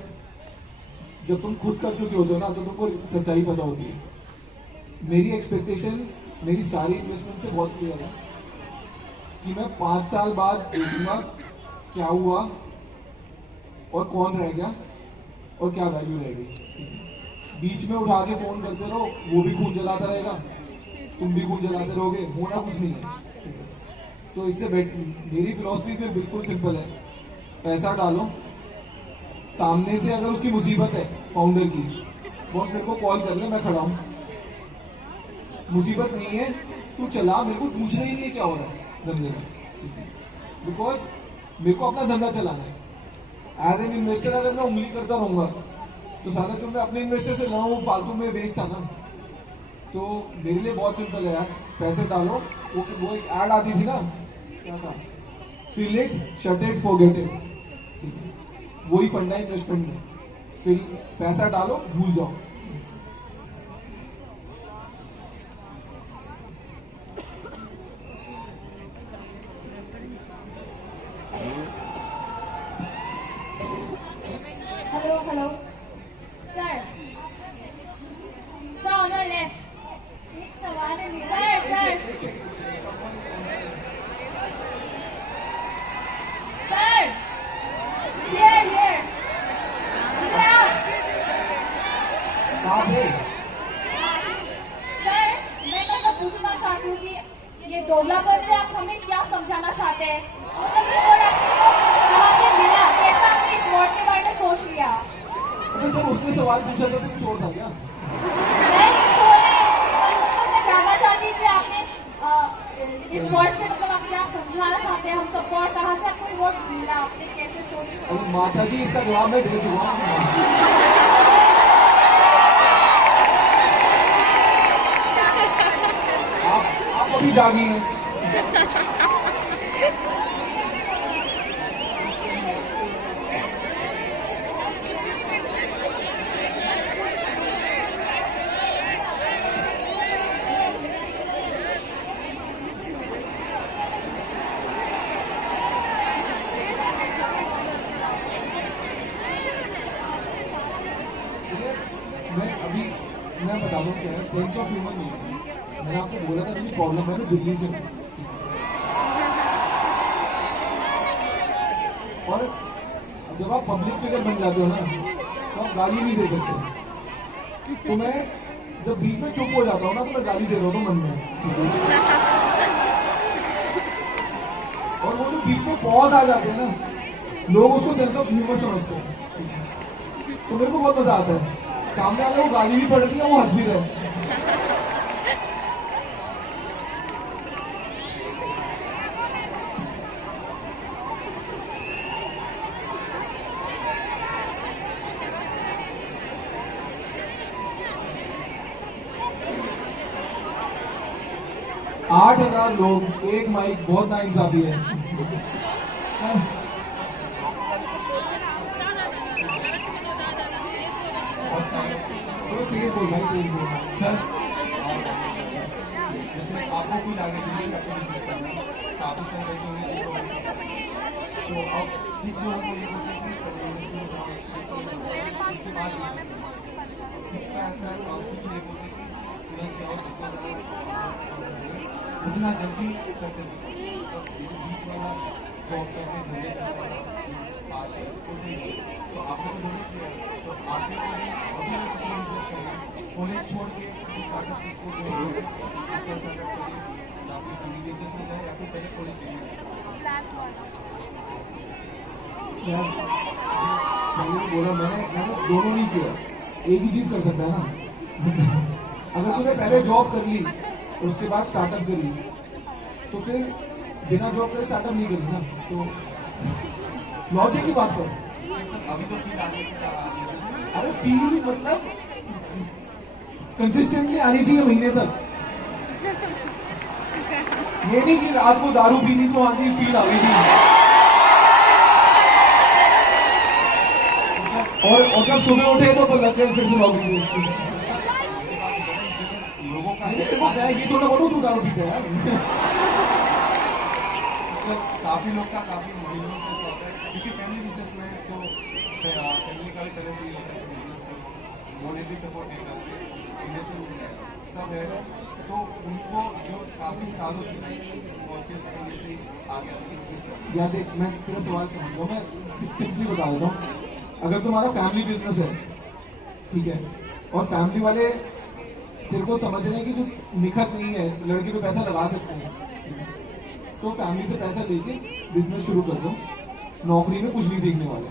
जब तुम खुद कर चुके होते हो ना, तो तुमको सच्चाई पता होती है. मेरी एक्सपेक्टेशन मेरी सारी इन्वेस्टमेंट से बहुत क्लियर है कि मैं 5 साल बाद देखूंगा क्या हुआ और कौन रह गया और क्या वैल्यू रह गई. बीच में उठा के फोन करते रहो, वो भी खून जलाता रहेगा, तुम भी खून जलाते रहोगे, होना कुछ नहीं है. तो इससे मेरी फिलॉसफी में बिल्कुल सिंपल है, पैसा डालो, सामने से अगर उसकी मुसीबत है फाउंडर की, बॉस मेरे को कॉल कर ले, मैं खड़ा हूँ. मुसीबत नहीं है, तू चला, मेरे को पूछना ही नहीं है क्या हो रहा है धंधे में, बिकॉज मेरे को अपना धंधा चलाना है. एज एन इन्वेस्टर अगर मैं उंगली करता रहूंगा तो सारा जो मैं अपने इन्वेस्टर से लड़ा वो फालतू में वेस्ट था ना. तो मेरे लिए बहुत सिंपल है यार, पैसे डालो. वो एक ऐड आती थी ना, क्या था, fill it, shut it, forget it. वही फंडा इन्वेस्टमेंट में, फिर पैसा डालो, भूल जाओ. Hello. Sir. Sir, on your left. Sir. Sir. Here. Last. Sir, मैं तो पूछना चाहती हूँ कि ये दोगलापन से आप हमें क्या समझाना चाहते हैं? मतलब ये वर्ड आपको कहाँ से मिला? कैसा आपने इस वर्ड के बारे उसने सवाल पूछा तो फिर छोड़ था क्या? नहीं सोने बस मतलब मैं जानना चाहती थी आपने इस वर्ड से मतलब आप क्या समझाना चाहते हैं हम सबको और कहाँ से आपको ये वर्ड मिला, आपने कैसे सोच अरे माता जी, इसका जवाब मैं दे चुका हूँ। आप अभी जागी हैं। मैं बता दूं क्या है, सेंस ऑफ ह्यूमर नहीं है। मैंने आपको बोला था मेरी प्रॉब्लम है, मैं दिल्ली से हूँ। और जब आप पब्लिक फिगर बन जाते हो ना, तो आप गाली नहीं दे सकते। तो मैं जब बीच में चुप हो जाता हूँ ना, तो मैं गाली दे रहा हूँ मन में। और वो जो बीच में पॉज आ जाते हैं ना, लोग उसको सेंस ऑफ ह्यूमर समझते हैं। तो मेरे को बहुत मजा आता है। सामने वाले वो गाली भी पड़ रही है, वो हंस भी रहे। 8,000 लोग, एक माइक, बहुत नाइंसाफी है। तेज बोल भाई, तेज बोल। सर जैसे आपको खुद आगे के लिए आपको बिजनेस करना है, काफी सारे जो है तो अब कुछ लोगों को ये बोलते हैं कि उसके बाद कुछ का ऐसा कुछ ये बोलते हैं कि तुरंत जाओ, जितना ज़्यादा उतना जल्दी सक्सेस। ये जो बीच वाला जॉब करके धंधे करने वाला बात है तो आपने तो धंधे किया, तो आपने अभी अगर किसी बिजनेस करना है, कॉलेज छोड़ के किसी स्टार्टअप को जो स्टार्टअप करिए, आपकी फैमिली बिजनेस में जाए या फिर पहले कॉलेज यार पहले भी बोला मैंने दोनों नहीं किया। एक ही चीज कर सकता है ना। अगर तूने पहले जॉब कर ली और उसके बाद स्टार्टअप करी, तो फिर बिना जॉब करे स्टार्टअप नहीं करी ना। तो लॉजिक की बात कर। अभी तो फील आने की अरे फील मतलब कंसिस्टेंटली आनी चाहिए महीने तक। ये नहीं कि रात को दारू पीनी तो आती फील आ गई थी, और जब सुबह उठे तो लगता है फिर से नौकरी लोगों का ये तो ना बोलो तू दारू पीते है। सर काफी लोग का काफी महीनों से सब है, क्योंकि फैमिली बिजनेस में तो फैमिली का भी पहले से ही होता है, बिजनेस को मॉनेटरी सपोर्ट नहीं करते, इन्वेस्टमेंट सब है, तो उनको जो काफी सालों से पॉजिटिव सेकेंड से आगे आगे। यार देख, मैं तेरा सवाल समझ रहा हूँ, मैं सिंपली बता देता हूँ। अगर तुम्हारा फैमिली बिजनेस है, ठीक है, और फैमिली वाले तेरे को समझ रहे हैं कि जो निखत नहीं है, लड़के पे पैसा लगा सकते हैं, तो फैमिली से पैसा लेके बिजनेस शुरू कर दो। नौकरी में कुछ नहीं सीखने वाले।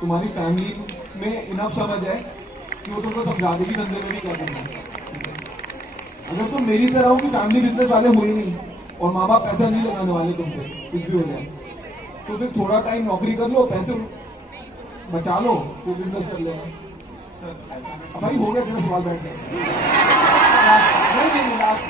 तुम्हारी फैमिली में इनफ समझ है कि वो तुमको समझा देगी धंधे में भी क्या करना है। अगर तुम मेरी तरह हो कि फैमिली बिजनेस वाले हुए नहीं और माँ बाप पैसा नहीं लगाने वाले तुम पे, कुछ भी हो जाए, तो फिर थोड़ा टाइम नौकरी कर लो, पैसे बचा लो, फिर बिजनेस कर लेना। भाई हो गया तेरा सवाल, बैठ जाए। नहीं लास्ट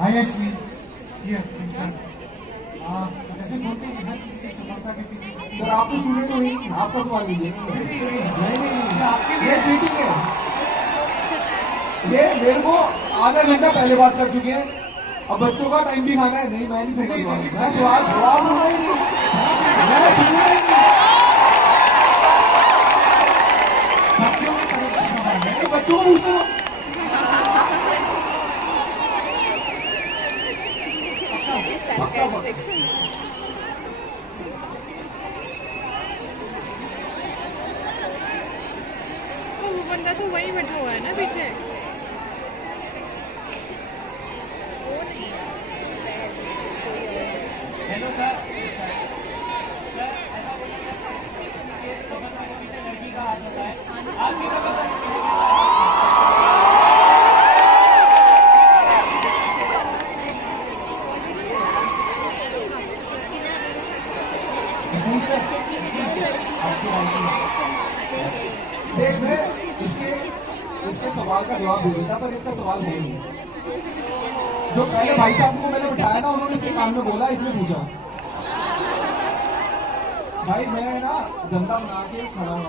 हाय अश्विन, ये जैसे बोलते हैं कि हर किसी की सफलता के पीछे किसी सर आप तो सुने तो नहीं, आपका सवाल लीजिए। नहीं, आपके ये चीटिंग है। ये मेरे को आधा घंटा पहले बात कर चुके हैं, अब बच्चों का टाइम भी खाना है। नहीं, मैं नहीं दूंगा, मैं सवाल जवाब दूंगा ही नहीं, मैं सुनूंगा ही नहीं। बच्चों की तरफ से सवाल है। बच्चों को पूछते हो, पक्का तो वही बैठा हुआ है ना पीछे। वो नहीं है। हेलो सर, सर ऐसा बोला जाता है कि सफलता के पीछे लड़की का हाथ होता है। आपकी सफलता के पीछे किसका हाथ इसलिए सर आपकी राइटिंग देख मैं इसके सवाल का जवाब दे देता, पर इसका सवाल है नहीं। जो पहले भाई साहब को मैंने उठाया ना, उन्होंने इसके कान में बोला, इसने पूछा। भाई मैं ना धंधा बना के खड़ा हूँ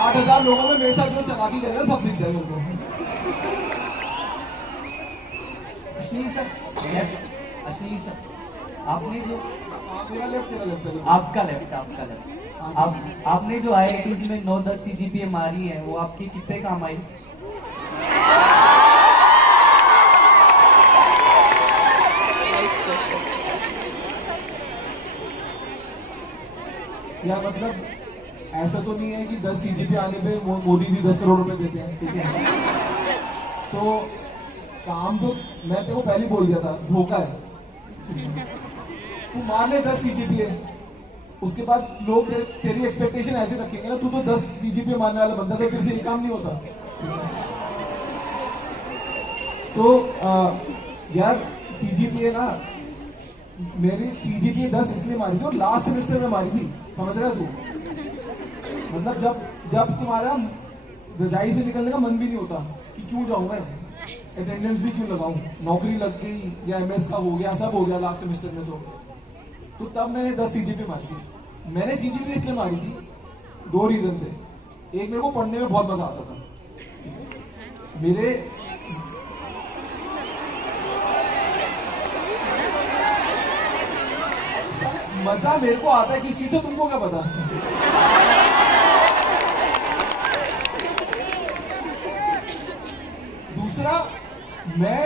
8,000 लोगों में मेरे साथ जो चलाकी करेगा सब दिख जाए मेरे को। अश्लील सर, अश्लील सर, आपने जो मेरा लेफ्ट तेरा लेफ्ट आपका लेफ्ट आपने जो IITs में 9-10 CGPA मारी है, वो आपकी कितने काम आई? या मतलब ऐसा तो नहीं है कि 10 CGPA आने पे मोदी जी 10 करोड़ रुपए देते हैं, ठीक है? तो काम तो मैं तेरे को पहले बोल दिया था, धोखा है। तू मार ले 10 CGPA, उसके बाद लोग तेरी एक्सपेक्टेशन ऐसे रखेंगे ना, तू तो 10 CGPA मारने वाला बंदा था, फिर से ये काम नहीं होता। तो यार CGPA ना, मेरी CGPA 10 इसलिए मारी थी और लास्ट सेमेस्टर में मारी थी, समझ रहा तू? मतलब जब तुम्हारा रजाई से निकलने का मन भी नहीं होता कि क्यों जाऊं मैं, अटेंडेंस भी क्यों लगाऊं, नौकरी लग गई या MS का हो गया, सब हो गया लास्ट सेमेस्टर में। तो तब मैंने 10 CGPA मारी थी। मैंने CGPA इसलिए मारी थी, 2 रीजन थे। एक, मेरे को पढ़ने में बहुत मजा आता था। मेरे मजा मेरे को आता है किस चीज से, तुमको क्या पता? दूसरा, मैं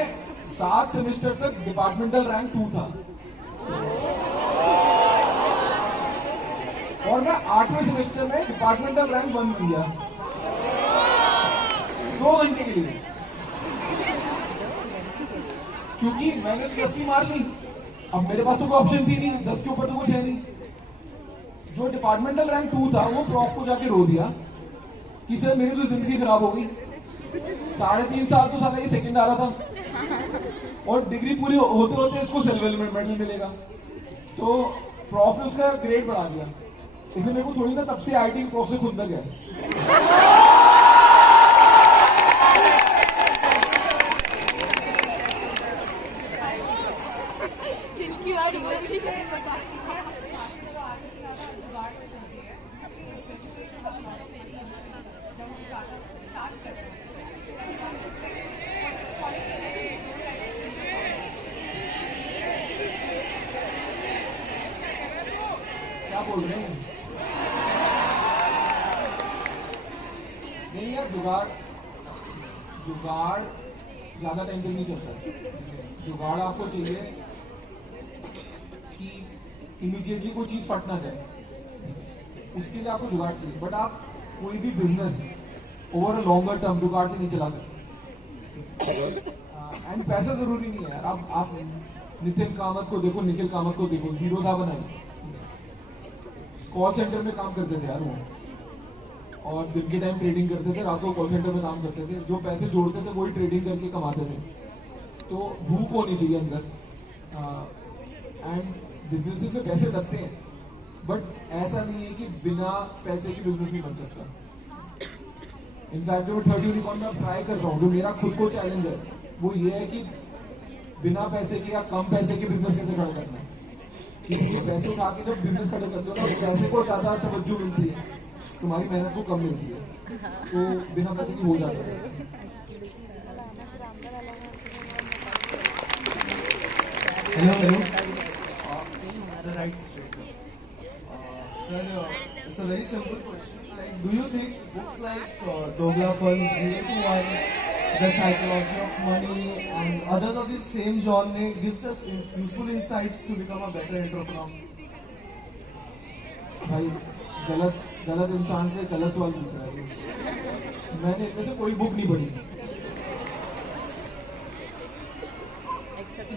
7 सेमेस्टर तक डिपार्टमेंटल रैंक 2 था और मैं 8वें सेमेस्टर में डिपार्टमेंटल रैंक 1 बन गया 2 घंटे के लिए, क्योंकि मैंने 80 मार ली। अब मेरे पास तो कोई ऑप्शन थी नहीं, 10 के ऊपर तो कुछ है नहीं। जो डिपार्टमेंटल रैंक 2 था, वो प्रॉफ को जाके रो दिया कि सर मेरी तो जिंदगी खराब हो गई। 3.5 साल तो साला ये सेकंड आ रहा था और डिग्री पूरी होते होते इसको सिल्वर मेडल मिलेगा। तो प्रॉफ ने उसका ग्रेड बढ़ा दिया, इसलिए मेरे को थोड़ी ना तब से IIT प्रॉफ से खुद लग गया। क्या बोल रहे हैं? नहीं यार, जुगाड़ ज्यादा टाइम तक नहीं चलता। जुगाड़ आपको चाहिए कि इमीडिएटली कोई चीज फट ना जाए, उसके लिए आपको जुगाड़ चाहिए। बट आप कोई भी business over a longer term जुगाड़ से नहीं चला सकते। एंड पैसा जरूरी नहीं है यार। आप नितिन कामत को देखो, निखिल कामत को देखो, जीरो था बनाई, कॉल सेंटर में काम करते थे यार वो, और दिन के टाइम ट्रेडिंग करते थे, रात को कॉल सेंटर में काम करते थे। जो पैसे जोड़ते थे वही ट्रेडिंग करके कमाते थे। तो भूख होनी चाहिए अंदर। एंड बिजनेस में पैसे लगते हैं, बट ऐसा नहीं है कि बिना पैसे की बिजनेस नहीं बन सकता। इनफैक्ट जो 30 यूनिकॉर्न में ट्राई कर रहा हूँ, जो मेरा खुद को चैलेंज है, वो ये है कि बिना पैसे के या कम पैसे के बिजनेस कैसे खड़ा करना है। किसी के पैसे उठा के जब बिजनेस खड़े करते हो ना, पैसे को ज्यादा तवज्जो मिलती है, तुम्हारी मेहनत को कम मिलती है। तो बिना पैसे की हो जाता है। Hello. Sir, right straight. Sir, it's a very simple question. Like, do you think books like Doglapan, 0 to 1, The Psychology of Money, and others of the same genre gives us useful insights to become a better entrepreneur? भाई गलत गलत इंसान से गलत सवाल पूछ रहा है। मैंने इनमें से कोई बुक नहीं पढ़ी।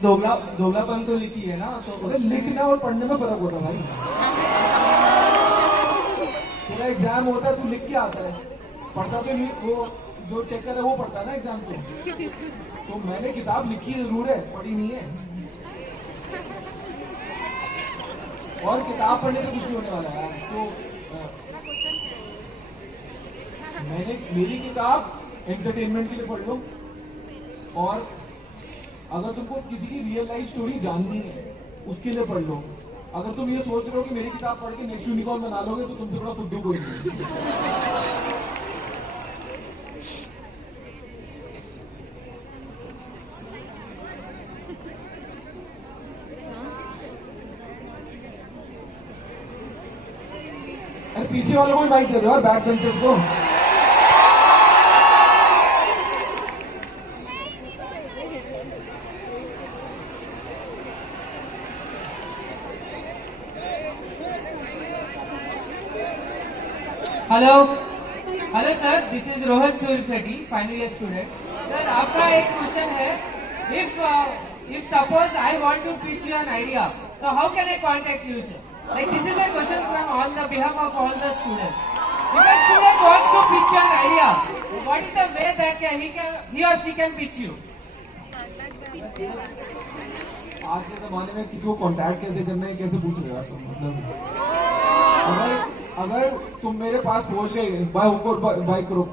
दोगलापन तो लिखी है ना, तो अरे लिखना और पढ़ने में फर्क होता है भाई। तेरा एग्जाम होता है, तू लिख के आता है, पढ़ता तो नहीं, वो जो चेकर है वो पढ़ता है ना एग्जाम को। तो मैंने किताब लिखी जरूर है, पढ़ी नहीं है। और किताब पढ़ने से कुछ नहीं होने वाला यार। तो मेरी किताब एंटरटेनमेंट के लिए पढ़ लो, और अगर तुमको किसी की रियल लाइफ स्टोरी जाननी है उसके लिए पढ़ लो। अगर तुम ये सोच रहे हो कि मेरी किताब पढ़ के नेक्स्ट यूनिकॉर्न बना लोगे तो तुमसे बड़ा फुद्दू कोई नहीं। अरे पीछे वालों को भी माइक दे दो यार, बैक बेंचर्स को। Hello hello sir, this is Rohan Sursetty, final year student. Sir आपका एक क्वेश्चन है, if suppose I want to pitch you an idea, so how can I contact you, sir? Like this is a question from on the behalf of all the students. If a student wants to pitch you an idea, what is the way that he or she can pitch you? आज के जमाने में किसी को contact कैसे करना है, कैसे पूछ रहे हो तुम? मतलब अगर तुम मेरे पास पहुंच गए बाइक रुक,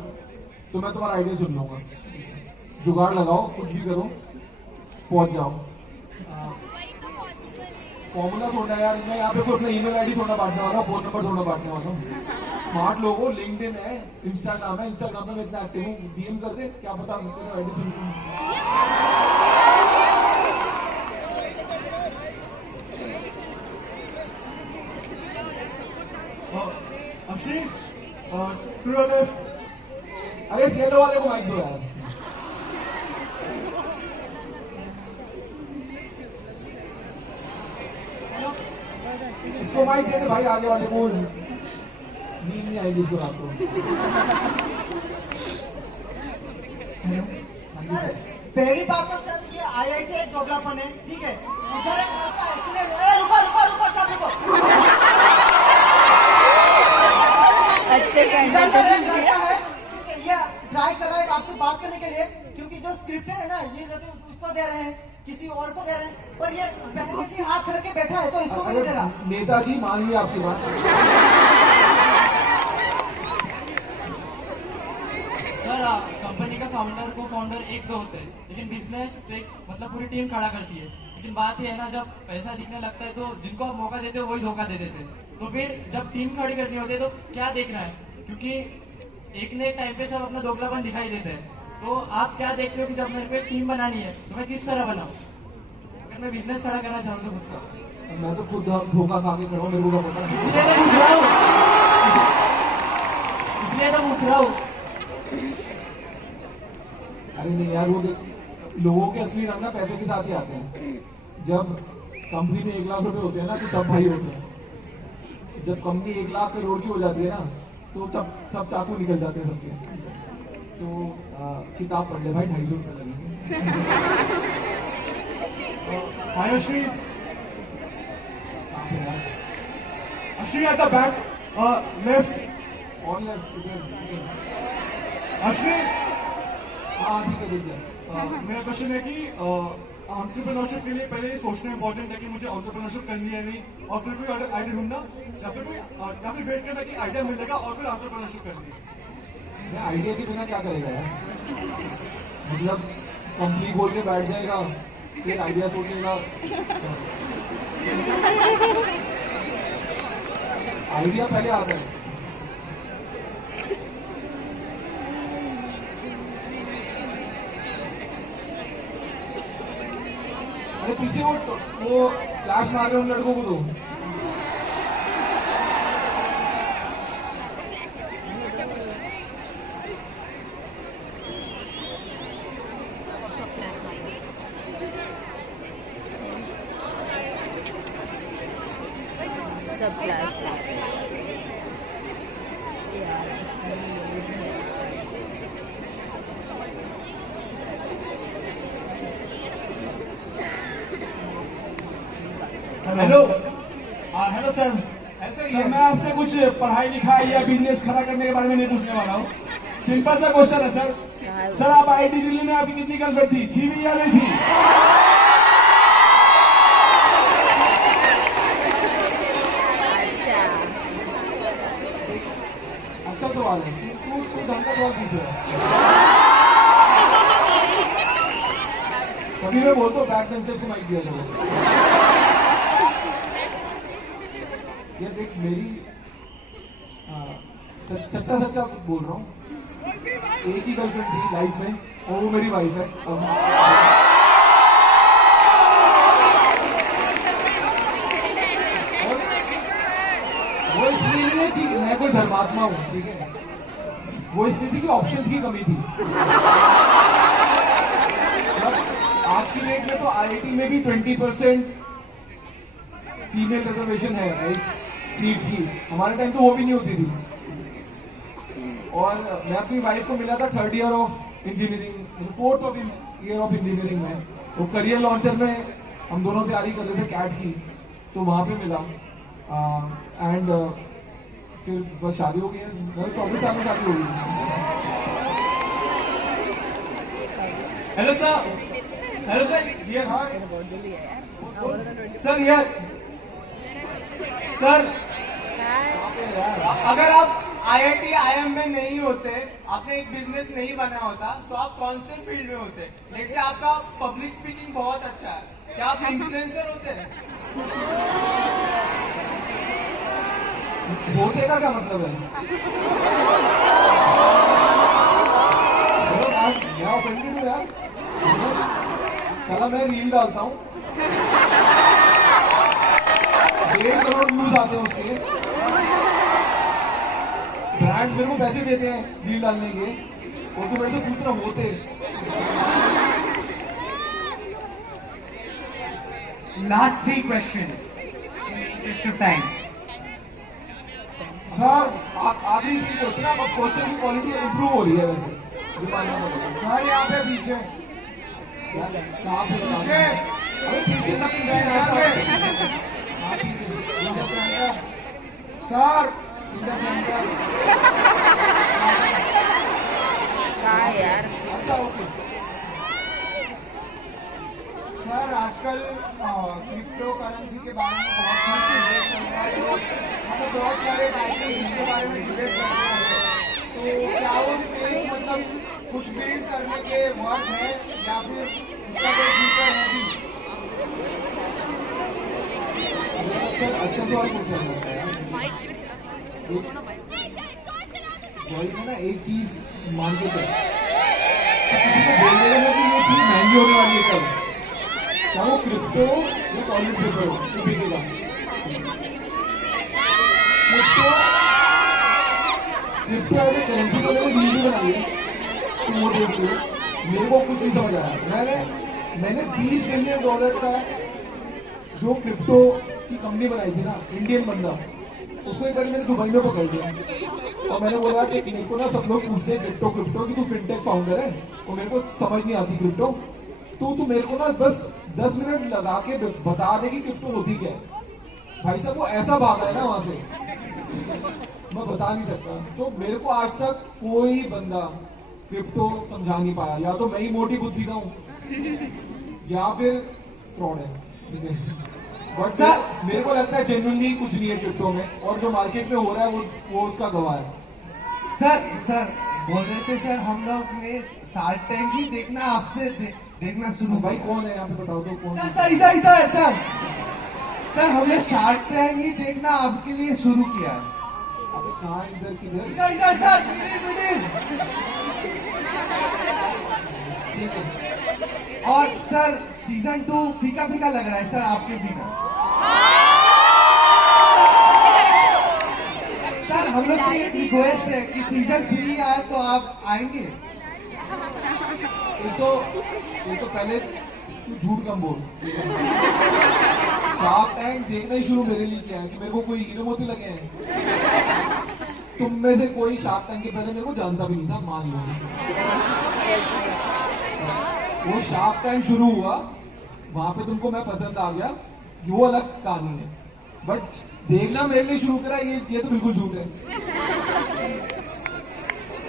तो मैं तुम्हारा आइडिया सुन लूंगा। जुगाड़ लगाओ, कुछ भी करो, पहुंच जाओ। फॉर्मूला थोड़ा यार, मैं यहाँ पे कोई अपना ईमेल आईडी थोड़ा बांटने वाला, फोन नंबर थोड़ा बांटने वाला हूँ। स्मार्ट लोगों, लिंक्डइन है, इंस्टाग्राम है, इंस्टाग्राम में मैं इतना एक्टिव हूँ, डीएम कर दे, क्या पता तेरा आईडी सुन लूं। Akshay, to your left. अरे इस येलो वाले को माइक दो यार। इसको माइक दे दे भाई, आगे वाले को नींद नहीं आएगी इसको रात को। पहली बात तो सर ये IIT एक दोगलापन है, ठीक है। इधर रुको सब रुको। इधर सर एक लड़का है, ये ट्राई कर रहा है आपसे बात करने के लिए, क्योंकि जो स्क्रिप्टेड है ना, ये लड़के उसको दे रहे हैं, किसी और को दे रहे हैं, पर ये पहले से हाथ खड़े के बैठा है, तो इसको भी नहीं दे रहा। नेताजी मान लिया आपकी बात। सर कंपनी का को फाउंडर एक दो होते हैं, लेकिन बिजनेस तो एक मतलब पूरी टीम खड़ा करती है। लेकिन बात ये है ना, जब पैसा दिखने लगता है तो जिनको आप मौका देते हो वही धोखा दे देते हैं। तो फिर जब टीम खड़ी करनी होती है तो क्या देखना है, क्योंकि एक ने एक टाइम पे सब अपना दोगलापन दिखाई देते हैं। तो आप क्या देखते हो कि जब मेरे को एक टीम बनानी है तो मैं किस तरह बनाऊं? अगर मैं बिजनेस खड़ा करना चाहूँ तो खुद का, मैं तो खुद धोखा खा के खड़ा हूँ, मेरे को क्या पता। इसलिए तो पूछ रहा हूँ। अरे नहीं यार, वो देख, लोगों के असली रंग ना पैसे के साथ ही आते हैं। जब कंपनी में 1 लाख रुपए होते हैं ना, तो सब भाई होते हैं। जब कंपनी 1 लाख करोड़ की हो जाती है ना, तो सब चाकू निकल जाते हैं सबके। तो किताब पढ़ ले भाई, 250 रुपए लगेंगे। हाय अश्विन, कहाँ पे यार? Ashwin at the back, left. और लेफ्ट, इधर। अश्विन, हाँ ठीक है, ठीक है। मेरा क्वेश्चन है कि एंटरप्रेन्योरशिप के लिए पहले ये सोचना इंपॉर्टेंट है कि मुझे एंटरप्रेन्योरशिप करनी है नहीं, और फिर कोई आइडिया ढूंढना, या फिर वेट करना कि आइडिया मिलेगा और फिर एंटरप्रेन्योरशिप करनी है। आइडिया के बिना क्या करेगा यार? मतलब कंपनी खोल के बैठ जाएगा, फिर आइडिया सोचेगा। आइडिया पहले आता है। अरे पीछे वो फ्लैश मार रहे उन लड़कों को दो। सब flash hello hello sir. Sir मैं आपसे कुछ पढ़ाई लिखाई या बिजनेस खड़ा करने के बारे में नहीं पूछने वाला हूँ। सिंपल सा क्वेश्चन है सर। सर आप आईआईटी दिल्ली में आपकी कितनी गर्लफ्रेंड थी भी या नहीं थी? अच्छा सवाल है। तू ढंग का सवाल पूछ रहा है। कभी मैं बोलता हूँ बैक बेंचर्स को माइक दिया करो। ये देख मेरी सच्चा सच्चा बोल रहा हूँ। एक ही गर्लफ्रेंड थी लाइफ में और वो मेरी वाइफ है। वो इसलिए नहीं है कि मैं कोई धर्मात्मा हूँ, ठीक है। वो इसलिए थी कि ऑप्शंस की कमी थी। आज की डेट में तो आईआईटी में भी 20% फीमेल रिजर्वेशन है, राइट, सीट्स की। हमारे टाइम तो वो भी नहीं होती थी। और मैं अपनी वाइफ को मिला था 3rd year of engineering, 4th year of engineering में। वो करियर लॉन्चर में हम दोनों तैयारी कर रहे थे कैट की, तो वहां पे मिला। एंड फिर बस शादी हो गई है। मेरे 24 साल में शादी हो गई। हेलो सर, हेलो सर, ये सर यार सर, अगर आप आईआईटी आईएम में नहीं होते, आपने एक बिजनेस नहीं बना होता, तो आप कौन से फील्ड में होते? जैसे आपका पब्लिक स्पीकिंग बहुत अच्छा है, क्या आप इन्फ्लुएंसर होते? होते का क्या मतलब है? मैं ऑफेंडेड हूँ यार। साला मैं रील डालता हूँ, 1.5 करोड़ व्यूज आते हैं उसके। ब्रांड्स मेरे को पैसे देते हैं रील डालने के, और तू मेरे से पूछ रहा होते। Last 3 questions in the interest of time. Sir आखिरी 3 क्वेश्चन। अब क्वेश्चन की क्वालिटी इंप्रूव हो रही है वैसे, जो मानना पड़ेगा। सर यहाँ पे पीछे कहाँ पे? पीछे, अरे पीछे सब पीछे सर, इन द सेंटर। यार अच्छा ओके। सर आजकल क्रिप्टो करेंसी के बारे में बहुत सारे डिबेट चल रहा है। लोग मतलब बहुत सारे टाइटल इसके बारे में डिबेट करते हैं। तो क्या वो स्पेस मतलब कुछ बिल्ड करने के वर्थ है या फिर इसका कोई फ्यूचर है भी? अच्छा सवाल पूछा है। वही में ना एक चीज मान के चल, किसी को बोलने लगा कि ये चीज महंगी होने वाली है कल, चाहे वो क्रिप्टो या टॉयलेट पेपर हो, वो बिकेगा। क्रिप्टो एज ए करेंसी को मैंने रील भी बनाई है, तो वो देख लो। मेरे को कुछ नहीं समझ आया। मैंने $20 बिलियन का जो क्रिप्टो की कंपनी बनाई थी ना, इंडियन बंदा, उसको एक बार मैंने दुबई में पकड़ लिया। और मैंने बोला कि मेरे को ना सब लोग पूछते हैं क्रिप्टो कि तू फिनटेक फाउंडर है, और मेरे को समझ नहीं आती क्रिप्टो, तो तू मेरे को ना बस 10 मिनट लगा के बता दे कि क्रिप्टो होती क्या है। भाई साहब वो ऐसा भागा है ना वहां से, मैं बता नहीं सकता। तो मेरे को आज तक कोई बंदा क्रिप्टो समझा नहीं पाया। या तो मैं ही मोटी बुद्धि का हूँ या फिर फ्रॉड है, ठीक है। बट मेरे को लगता है जेन्युइनली कुछ नहीं है क्रिप्टो में, और जो मार्केट में हो रहा है वो उसका गवाह है। सर बोल रहे थे सर, हम लोग ने शार्क टैंक ही देखना आपसे देखना शुरू। भाई कौन है यहाँ पे, बताओ तो कौन? सर इधर सर, हमने शार्क टैंक ही देखना आपके लिए शुरू किया है। अबे कहाँ इधर किधर? इधर सर, मिडिल। और सर सीजन 2 फीका फीका लग रहा है सर आपके बिना। सर हम लोग से एक रिक्वेस्ट है कि सीजन 3 आए तो आप आएंगे? एक तो पहले तू झूठ कम बोल। शार्क टैंक देखना ही शुरू मेरे लिए क्या है कि मेरे को कोई हीरो मोती लगे हैं। तुम में से कोई शार्क टैंक के पहले मेरे को जानता भी नहीं था, मान लो। वो शार्क टैंक शुरू हुआ, वहां पे तुमको मैं पसंद आ गया, वो अलग कहानी है, बट देखना मेरे लिए शुरू करा ये तो बिल्कुल झूठ है।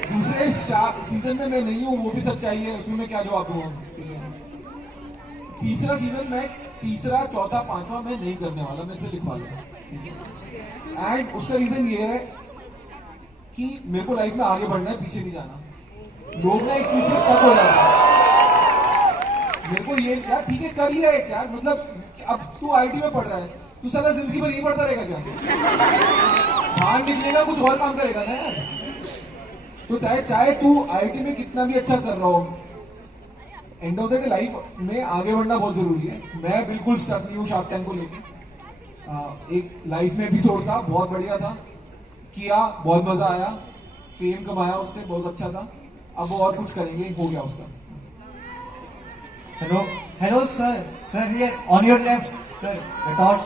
दूसरे सीजन में मैं नहीं हूँ, वो भी सच्चाई है, उसमें मैं क्या जवाब दूंगा। तीसरा सीजन में तीसरा चौथा पांचवा मैं नहीं करने वाला, मेरे से लिखवा लो। एंड उसका रीजन ये है कि मेरे को लाइफ में आगे बढ़ना है, पीछे नहीं जाना। लोग ना एक चीज से स्टक हो जाते हैं। मेरे को ये यार ठीक है कर लिया है यार, मतलब अब तू आईटी में पढ़ रहा है, तू साला जिंदगी भर यही पढ़ता रहेगा क्या? बाहर निकलेगा कुछ और काम करेगा ना यार। तो चाहे तू आईटी में कितना भी अच्छा कर रहा हो, end of the day life में आगे बढ़ना बहुत जरूरी है। मैं बिल्कुल स्टक नहीं हूँ शार्क टैंक को लेके। एक लाइफ में एपिसोड था, बहुत बढ़िया था, किया, बहुत मजा आया, फेम कमाया उससे, बहुत अच्छा था। अब वो और कुछ करेंगे, हो गया उसका। Hello, sir. Sir, here on your left, sir, the torch.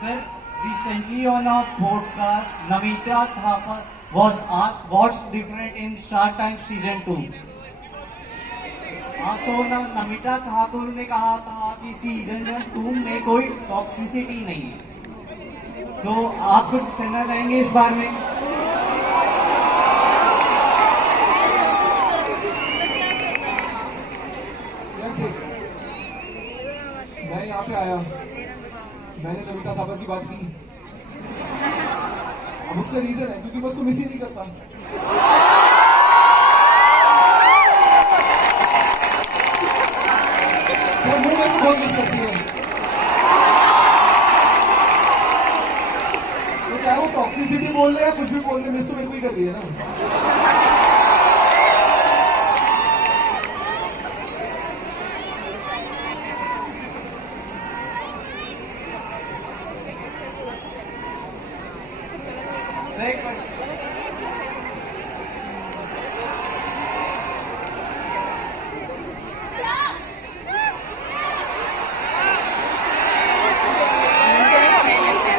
Sir, recently on our podcast, Namita Thapar was asked what's different in Shark Tank season 2. So Namita Thakur ने कहा था कि सीजन 2 में कोई टॉक्सिसिटी नहीं है, तो आप कुछ कहना चाहेंगे इस बारे में? मैं यहाँ पे आया, मैंने नमिता थापर की बात की। अब उसका रीजन है क्योंकि मैं उसको मिस ही नहीं करता। वो मेरे को बहुत मिस करती है, तो चाहे वो टॉक्सिसिटी बोल रहे या कुछ भी बोल रहे, मिस तो मेरे को ही कर रही है ना।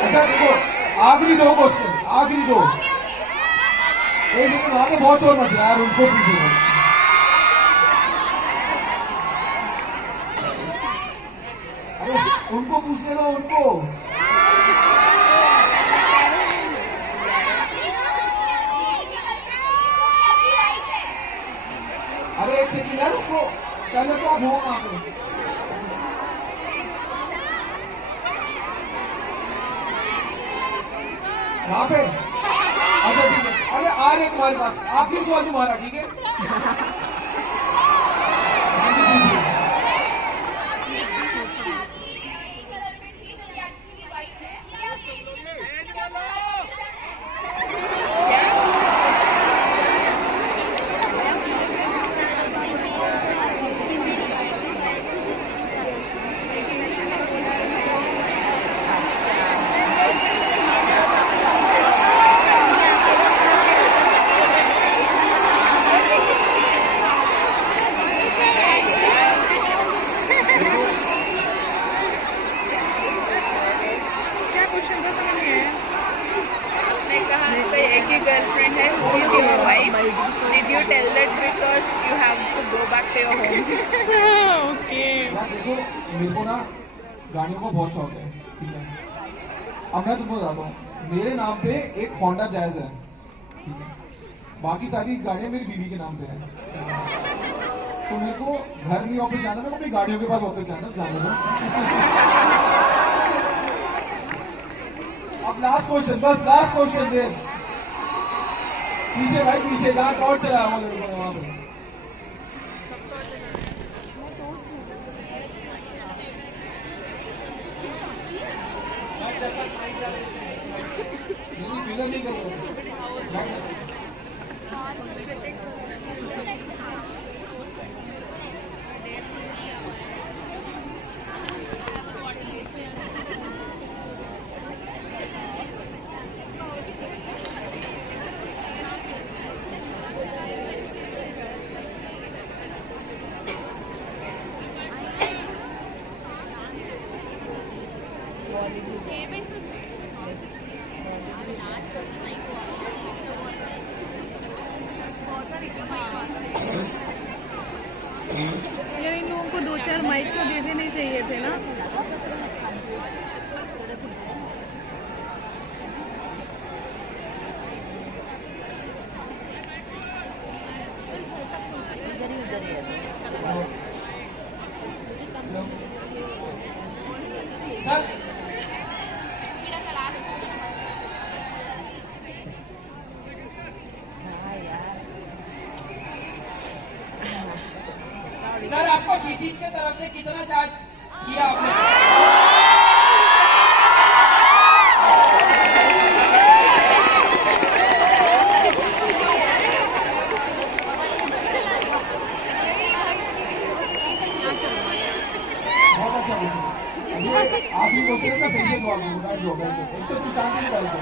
अच्छा देखो, आखिरी दो क्वेश्चन, आखिरी दो। एक सेकंड, वहां पे बहुत शोर मच रहा है यार, उनको पूछो। अरे उनको पूछने दो, उनको। अरे एक सेकंड यार, उसको पहले तो आप हो वहां पे। वहां पे अच्छा ठीक है। अरे आ रहे तुम्हारे पास, आखिरी सवाल तुम्हारा, ठीक है? एक ही गर्लफ्रेंड है, who is your wife? Did you tell that because you have to go back to your home? Okay. यार देखो, मेरे को ना गाड़ियों का बहुत शौक है, ठीक है? अब मैं तुमको बताता हूँ, मेरे नाम पे एक होंडा जैज है, ठीक है? बाकी सारी गाड़ियाँ मेरी बीवी के नाम पे है। तो मेरे को घर नहीं वापस जाना, मेरे को अपनी गाड़ियों के पास वापस जाने दो। अब लास्ट क्वेश्चन, बस लास्ट क्वेश्चन दे। पीछे भाई पीछे, जहाँ टॉर्च चलाया वो लड़कों ने वहां पे। फिलर नहीं कर रहे। यार इन लोगों को 2-4 माइक तो दे देने चाहिए थे ना। सर सर आपको क्षितिज के तरफ से कितना चार्ज किया आपने? बहुत अच्छा क्वेश्चन। आखिरी क्वेश्चन का सही जवाब दूंगा जो है एक तो तू शांति निकाल दो।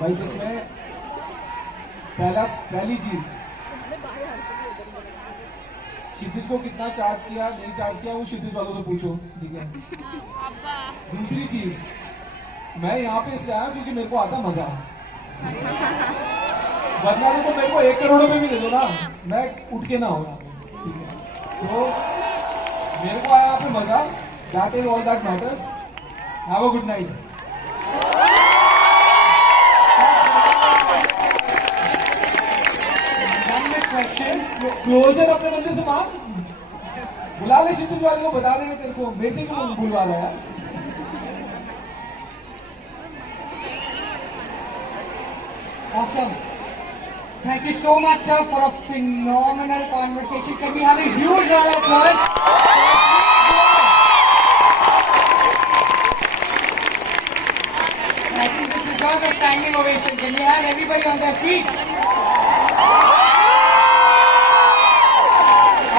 भाई देख मैं पहली चीज क्षितिज को कितना चार्ज किया नहीं चार्ज किया वो क्षितिज वालों से पूछो, ठीक है। दूसरी चीज मैं यहाँ पे इसलिए आया क्योंकि मेरे को आता मजा, वरना तो मेरे को 1 करोड़ रुपए भी दे दो ना मैं उठ के ना होगा, ठीक है। तो मेरे को आया यहाँ पे मजा, that is all that matters. Have a good night. Closer अपने बंदे से मांग, बुला ले क्षितिज वाले को, बता देंगे तेरे को, मेरे से क्यों बुलवा रहा है। Awesome. Thank you so much, sir, for a phenomenal conversation. Can we have a huge round of applause? I think this deserves a standing ovation. Can we have everybody on their feet?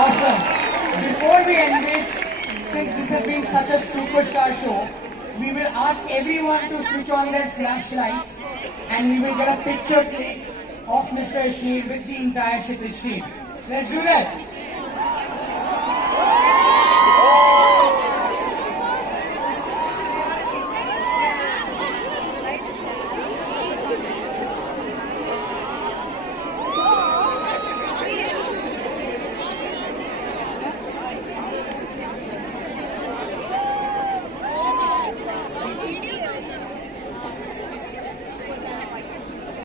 Awesome. Before we end this, since this has been such a superstar show, we will ask everyone to switch on their flashlights and we will get a picture click of Mr. Ashneer with the entire Kshitij team. Let's do that.